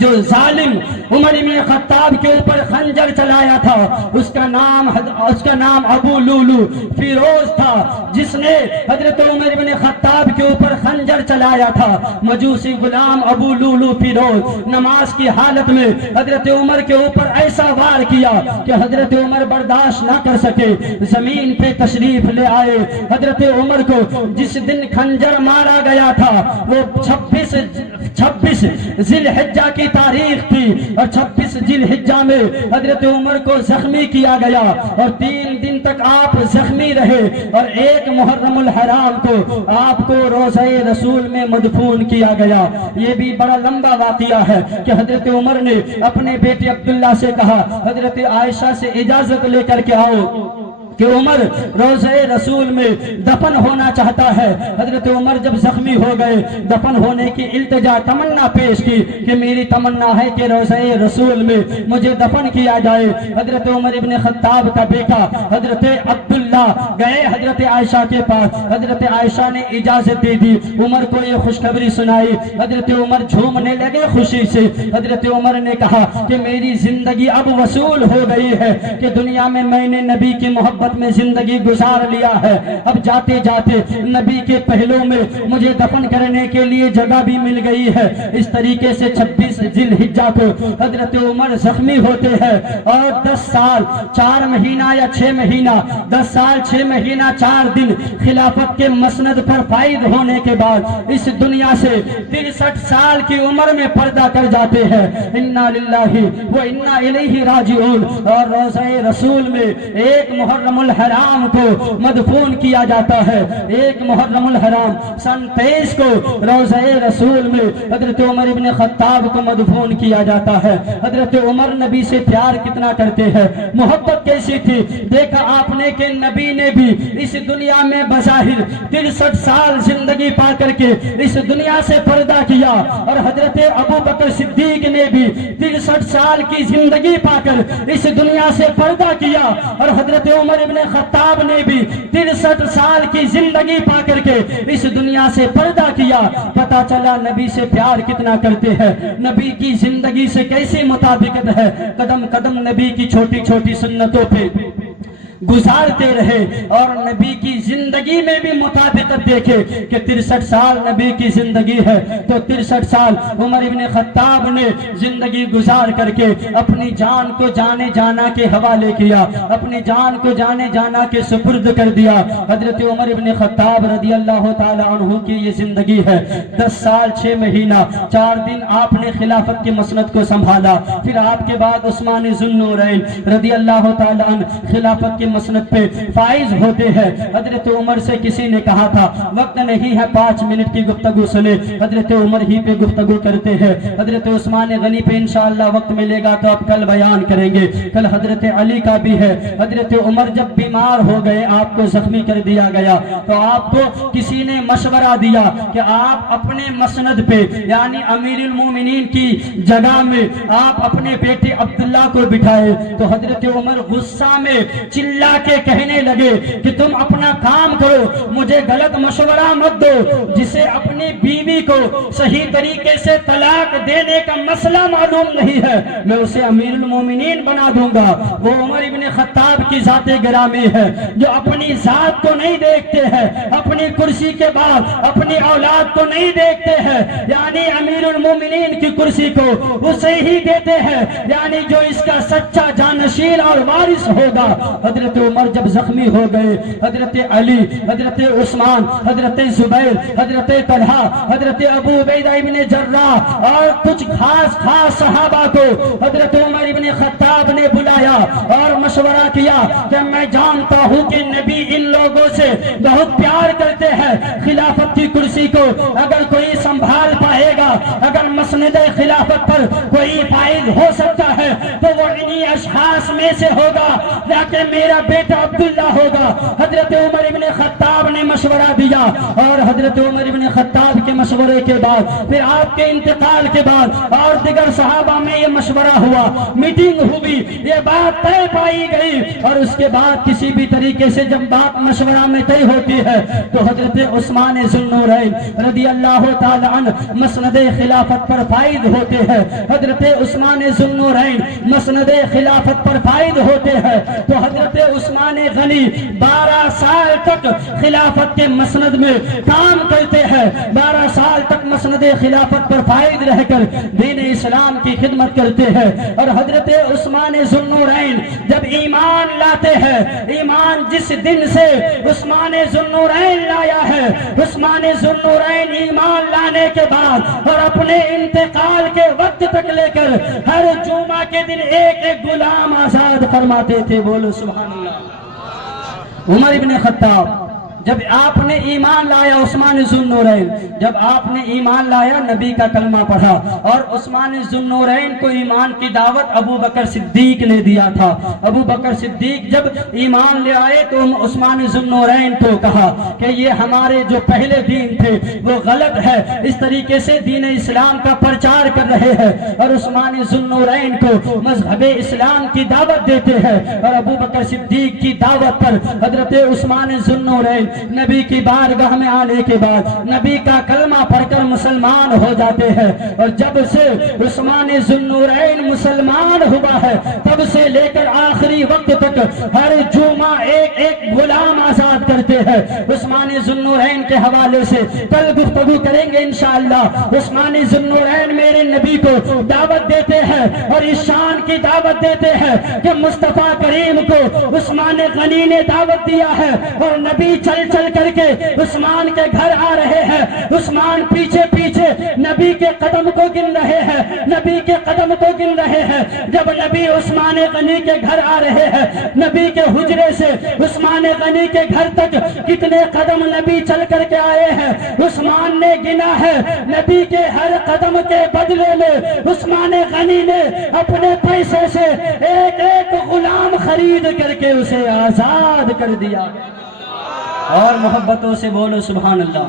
جو ظالم عمر ابن خطاب کے اوپر خنجر چلایا تھا, اس کا نام ابو لولو فیروز تھا, جس نے حضرت عمر ابن خطاب کے اوپر خنجر چلایا تھا. مجوسی غلام ابو لولو فیروز نماز کی حالت میں حضرت عمر کے اوپر ایسا وار کیا کہ حضرت عمر برداشت نہ کر سکے, زمین پہ تشریف لے آئے. حضرت عمر کو جس دن خنجر مارا گیا تھا وہ 26 ذی الحجہ کی تاریخ تھی, اور 26 ذی الحجہ میں حضرت عمر کو زخمی کیا گیا اور 3 دن تک آپ زخمی رہے, اور 1 محرم الحرام کو آپ کو روضہ رسول میں مدفون کیا گیا. یہ بھی بڑا لمبا واقعہ ہے کہ حضرت عمر نے اپنے بیٹے عبداللہ سے کہا, حضرت عائشہ سے اجازت لے کر کے آؤ کہ عمر روضہ رسول میں دفن ہونا چاہتا ہے. حضرت عمر جب زخمی ہو گئے, دفن ہونے کی التجا تمنا پیش کی کہ میری تمنا ہے کہ روضہ رسول میں مجھے دفن کیا جائے. حضرت عمر ابن خطاب کا بیٹا حضرت عبداللہ گئے حضرت عائشہ کے پاس, حضرت عائشہ نے اجازت دے دی, عمر کو یہ خوشخبری سنائی. حضرت عمر جھومنے لگے خوشی سے. حضرت عمر نے کہا کہ میری زندگی اب وصول ہو گئی ہے کہ دنیا میں میں نے نبی کی محبت میں زندگی گزار لیا ہے, اب جاتے جاتے نبی کے پہلو میں مجھے دفن کرنے کے لیے جگہ بھی مل گئی ہے. اس طریقے سے 26 ذی الحجہ کو حضرت عمر زخمی ہوتے ہیں اور 10 سال 4 مہینہ یا 6 مہینہ 10 سال 6 مہینہ 4 دن خلافت کے مسند پر فائد ہونے کے بعد اس دنیا سے 63 سال کی عمر میں پردہ کر جاتے ہیں. انا للہ و انا الیہ راجعون. اور روضہ رسول میں 1 محرم الحرام کو مدفون کیا جاتا ہے. 1 محرم الحرام سن 23 کو روضہ رسول میں حضرت عمر ابن خطاب کو مدفون کیا جاتا ہے. حضرت عمر نبی سے پیار کتنا کرتے ہیں, محبت کیسی تھی. دیکھا آپ نے کہ نبی نے بھی اس دنیا میں بظاہر 63 سال زندگی پا کر کے اس دنیا سے پردہ کیا, اور حضرت ابو بکر صدیق نے بھی 63 سال کی زندگی پا کر اس دنیا سے پردہ کیا, اور حضرت عمر ابن خطاب نے بھی 63 سال کی زندگی پا کر کے اس دنیا سے پردہ کیا. پتا چلا نبی سے پیار کتنا کرتے ہیں, نبی کی زندگی سے کیسی مطابقت ہے. قدم قدم نبی کی چھوٹی چھوٹی سنتوں پہ گزارتے رہے اور نبی کی زندگی میں بھی مطابقت دیکھے کہ 63 سال نبی کی زندگی ہے تو 63 سال عمر ابن خطاب نے زندگی گزار کر کے اپنی جان کو جانے جانا کے حوالے کیا, اپنی جان کو جانے جانا کے سپرد کر دیا. حضرت عمر ابن خطاب رضی اللہ تعالی عنہ کی یہ زندگی ہے. 10 سال 6 مہینہ 4 دن آپ نے خلافت کی مسند کو سنبھالا. پھر آپ کے بعد عثمان ذو النورین رضی اللہ تعالی عنہ خلافت کی مسند پہ فائز ہوتے ہیں۔ حضرت عمر سے کسی نے کہا تھا وقت نہیں ہے 5 منٹ کی گفتگو سنے، حضرت عمر ہی پہ گفتگو کرتے ہیں۔ حضرت عثمان غنی پہ انشاءاللہ وقت ملے گا تو اب کل بیان کریں گے، کل حضرت علی کا بھی ہے۔ حضرت عمر جب بیمار ہو گئے، آپ کو زخمی کر دیا گیا، تو آپ کو کسی نے مشورہ دیا کہ آپ اپنے مسند پہ یعنی امیر المومنین کی جگہ میں آپ اپنے بیٹے عبداللہ کو بٹھائے۔ تو حضرت عمر غصہ میں چلا کے کہنے لگے کہ تم اپنا کام کرو، مجھے غلط مشورہ مت دو۔ جسے اپنی بیوی کو صحیح طریقے سے طلاق دینے کا مسئلہ معلوم نہیں ہے، میں اسے امیر المومنین بنا دوں گا۔ وہ عمر ابن خطاب کی ذات گرامی ہے جو اپنی ذات کو نہیں دیکھتے ہیں، اپنی کرسی کے بعد اپنی اولاد کو نہیں دیکھتے ہیں، یعنی امیر المومنین کی کرسی کو اسے ہی دیتے ہیں، یعنی جو اس کا سچا جانشین اور وارث ہوگا۔ حضرت عمر جب زخمی ہو گئے، حضرت علی، حضرت عثمان، حضرت زبیر، حضرت طلحہ، حضرت ابو عبیدہ ابن جراح اور کچھ خاص صحابہ کو حضرت عمر ابن خطاب نے بلایا اور مشورہ کیا کہ میں جانتا ہوں کہ نبی ان لوگوں سے بہت پیار کرتے ہیں، خلافت کی کرسی کو اگر کوئی سنبھال پائے گا، اگر مسند خلافت پر کوئی فائز ہو سکتا ہے تو وہ انہی اشخاص میں سے ہوگا، لیکن میرا بیٹا عبداللہ ہوگا۔ حضرت عمر ابن خطاب نے مشورہ دیا اور حضرت عمر ابن خطاب کے مشورے کے بعد پھر آپ کے انتقال کے بعد اور دیگر صحابہ میں یہ مشورہ ہوا، میٹنگ ہوئی، یہ بات طے پائی گئی، اور اس کے بعد کسی بھی طریقے سے جب بات مشورہ میں طے ہوتی ہے تو حضرت عثمان ذو النورین رضی اللہ تعالی عنہ مسند خلافت پر فائز ہوتے ہیں۔ حضرت عثمان ذو النورین مسند خلافت پر فائز ہوتے ہیں تو حضرت عثمان غنی 12 سال تک خلافت کے مسند میں کام کرتے ہیں، 12 سال تک مسند خلافت پر فائز رہ کر دین اسلام کی خدمت کرتے ہیں۔ اور حضرت عثمان ذو النورین جب ایمان لاتے ہیں، ایمان جس دن سے عثمان ذو النورین لایا ہے، عثمان ذو النورین ایمان لانے کے بعد اور اپنے انتقال کے وقت تک لے کر ہر جمعہ کے دن ایک ایک غلام آزاد فرماتے تھے۔ بولو سبحان اللہ۔ عمر ابن خطاب جب آپ نے ایمان لایا، عثمان ذو النورین جب آپ نے ایمان لایا، نبی کا کلمہ پڑھا، اور عثمان ذو النورین کو ایمان کی دعوت ابو بکر صدیق نے دیا تھا۔ ابو بکر صدیق جب ایمان لے آئے تو عثمان ذو النورین کو کہا کہ یہ ہمارے جو پہلے دین تھے وہ غلط ہے، اس طریقے سے دین اسلام کا پرچار کر رہے ہیں، اور عثمان ذو النورین کو مذہب اسلام کی دعوت دیتے ہیں۔ اور ابو بکر صدیق کی دعوت پر حضرت عثمان ذو النورین نبی کی بارگاہ میں آنے کے بعد نبی کا کلمہ پڑھ کر مسلمان ہو جاتے ہیں۔ اور جب سے عثمان ذو النورین مسلمان ہوا ہے تب سے لے کر آخری وقت تک ہر جمعہ ایک ایک غلام آزاد کرتے ہیں۔ عثمان ذو النورین کے حوالے سے کل گفتگو کریں گے انشاءاللہ۔ عثمان ذو النورین میرے نبی کو دعوت دیتے ہیں اور اس شان کی دعوت دیتے ہیں کہ مصطفیٰ کریم کو عثمان غنی نے دعوت دیا ہے، اور نبی چل کر کے عثمان کے گھر آ رہے ہیں، عثمان پیچھے پیچھے نبی کے قدم کو گن رہے ہیں، نبی کے قدم کو گن رہے ہیں۔ جب نبی عثمان غنی کے گھر آ رہے ہیں، نبی کے حجرے سے عثمان غنی کے گھر تک کتنے قدم نبی چل کر کے آئے ہیں عثمان نے گنا ہے۔ نبی کے ہر قدم کے بدلے میں عثمان غنی نے اپنے پیسے سے ایک ایک غلام خرید کر کے اسے آزاد کر دیا۔ اور محبتوں سے بولو سبحان اللہ۔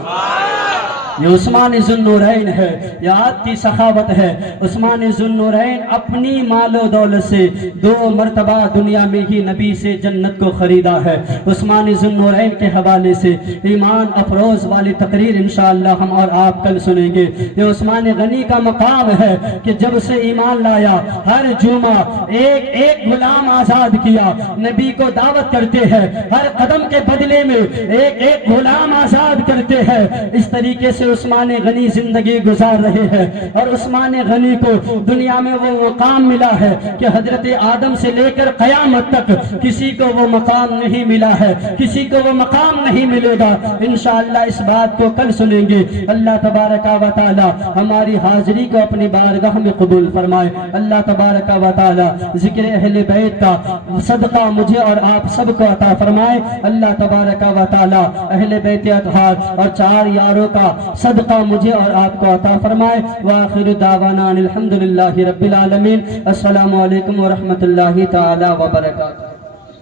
یہ عثمان ذو النورین ہے، یہ آپ کی سخاوت ہے۔ عثمان ذو النورین اپنی مال و دولت سے 2 مرتبہ دنیا میں ہی نبی سے جنت کو خریدا ہے۔ عثمان ذو النورین کے حوالے سے ایمان افروز والی تقریر انشاءاللہ ہم اور آپ کل سنیں گے۔ یہ عثمان غنی کا مقام ہے کہ جب سے ایمان لایا ہر جمعہ ایک ایک غلام آزاد کیا، نبی کو دعوت کرتے ہیں، ہر قدم کے بدلے میں ایک ایک غلام آزاد کرتے ہیں۔ اس طریقے سے جیسے عثمان غنی زندگی گزار رہے ہیں اور عثمان غنی کو دنیا میں وہ مقام ملا ہے کہ حضرت آدم سے لے کر قیامت تک کسی کو وہ مقام نہیں ملا ہے، کسی کو وہ مقام نہیں ملے گا۔ انشاءاللہ اس بات کو کل سنیں گے۔ اللہ تبارک و تعالی ہماری حاضری کو اپنی بارگاہ میں قبول فرمائے۔ اللہ تبارک و تعالی ذکر اہل بیت کا صدقہ مجھے اور آپ سب کو عطا فرمائے۔ اللہ تبارک و تعالی اہل بیت اطہار اور 4 یاروں کا صدقہ مجھے اور آپ کو عطا فرمائے۔ وآخر دعوانا الحمدللہ رب العالمین۔ السلام علیکم ورحمۃ اللہ تعالی وبرکاتہ۔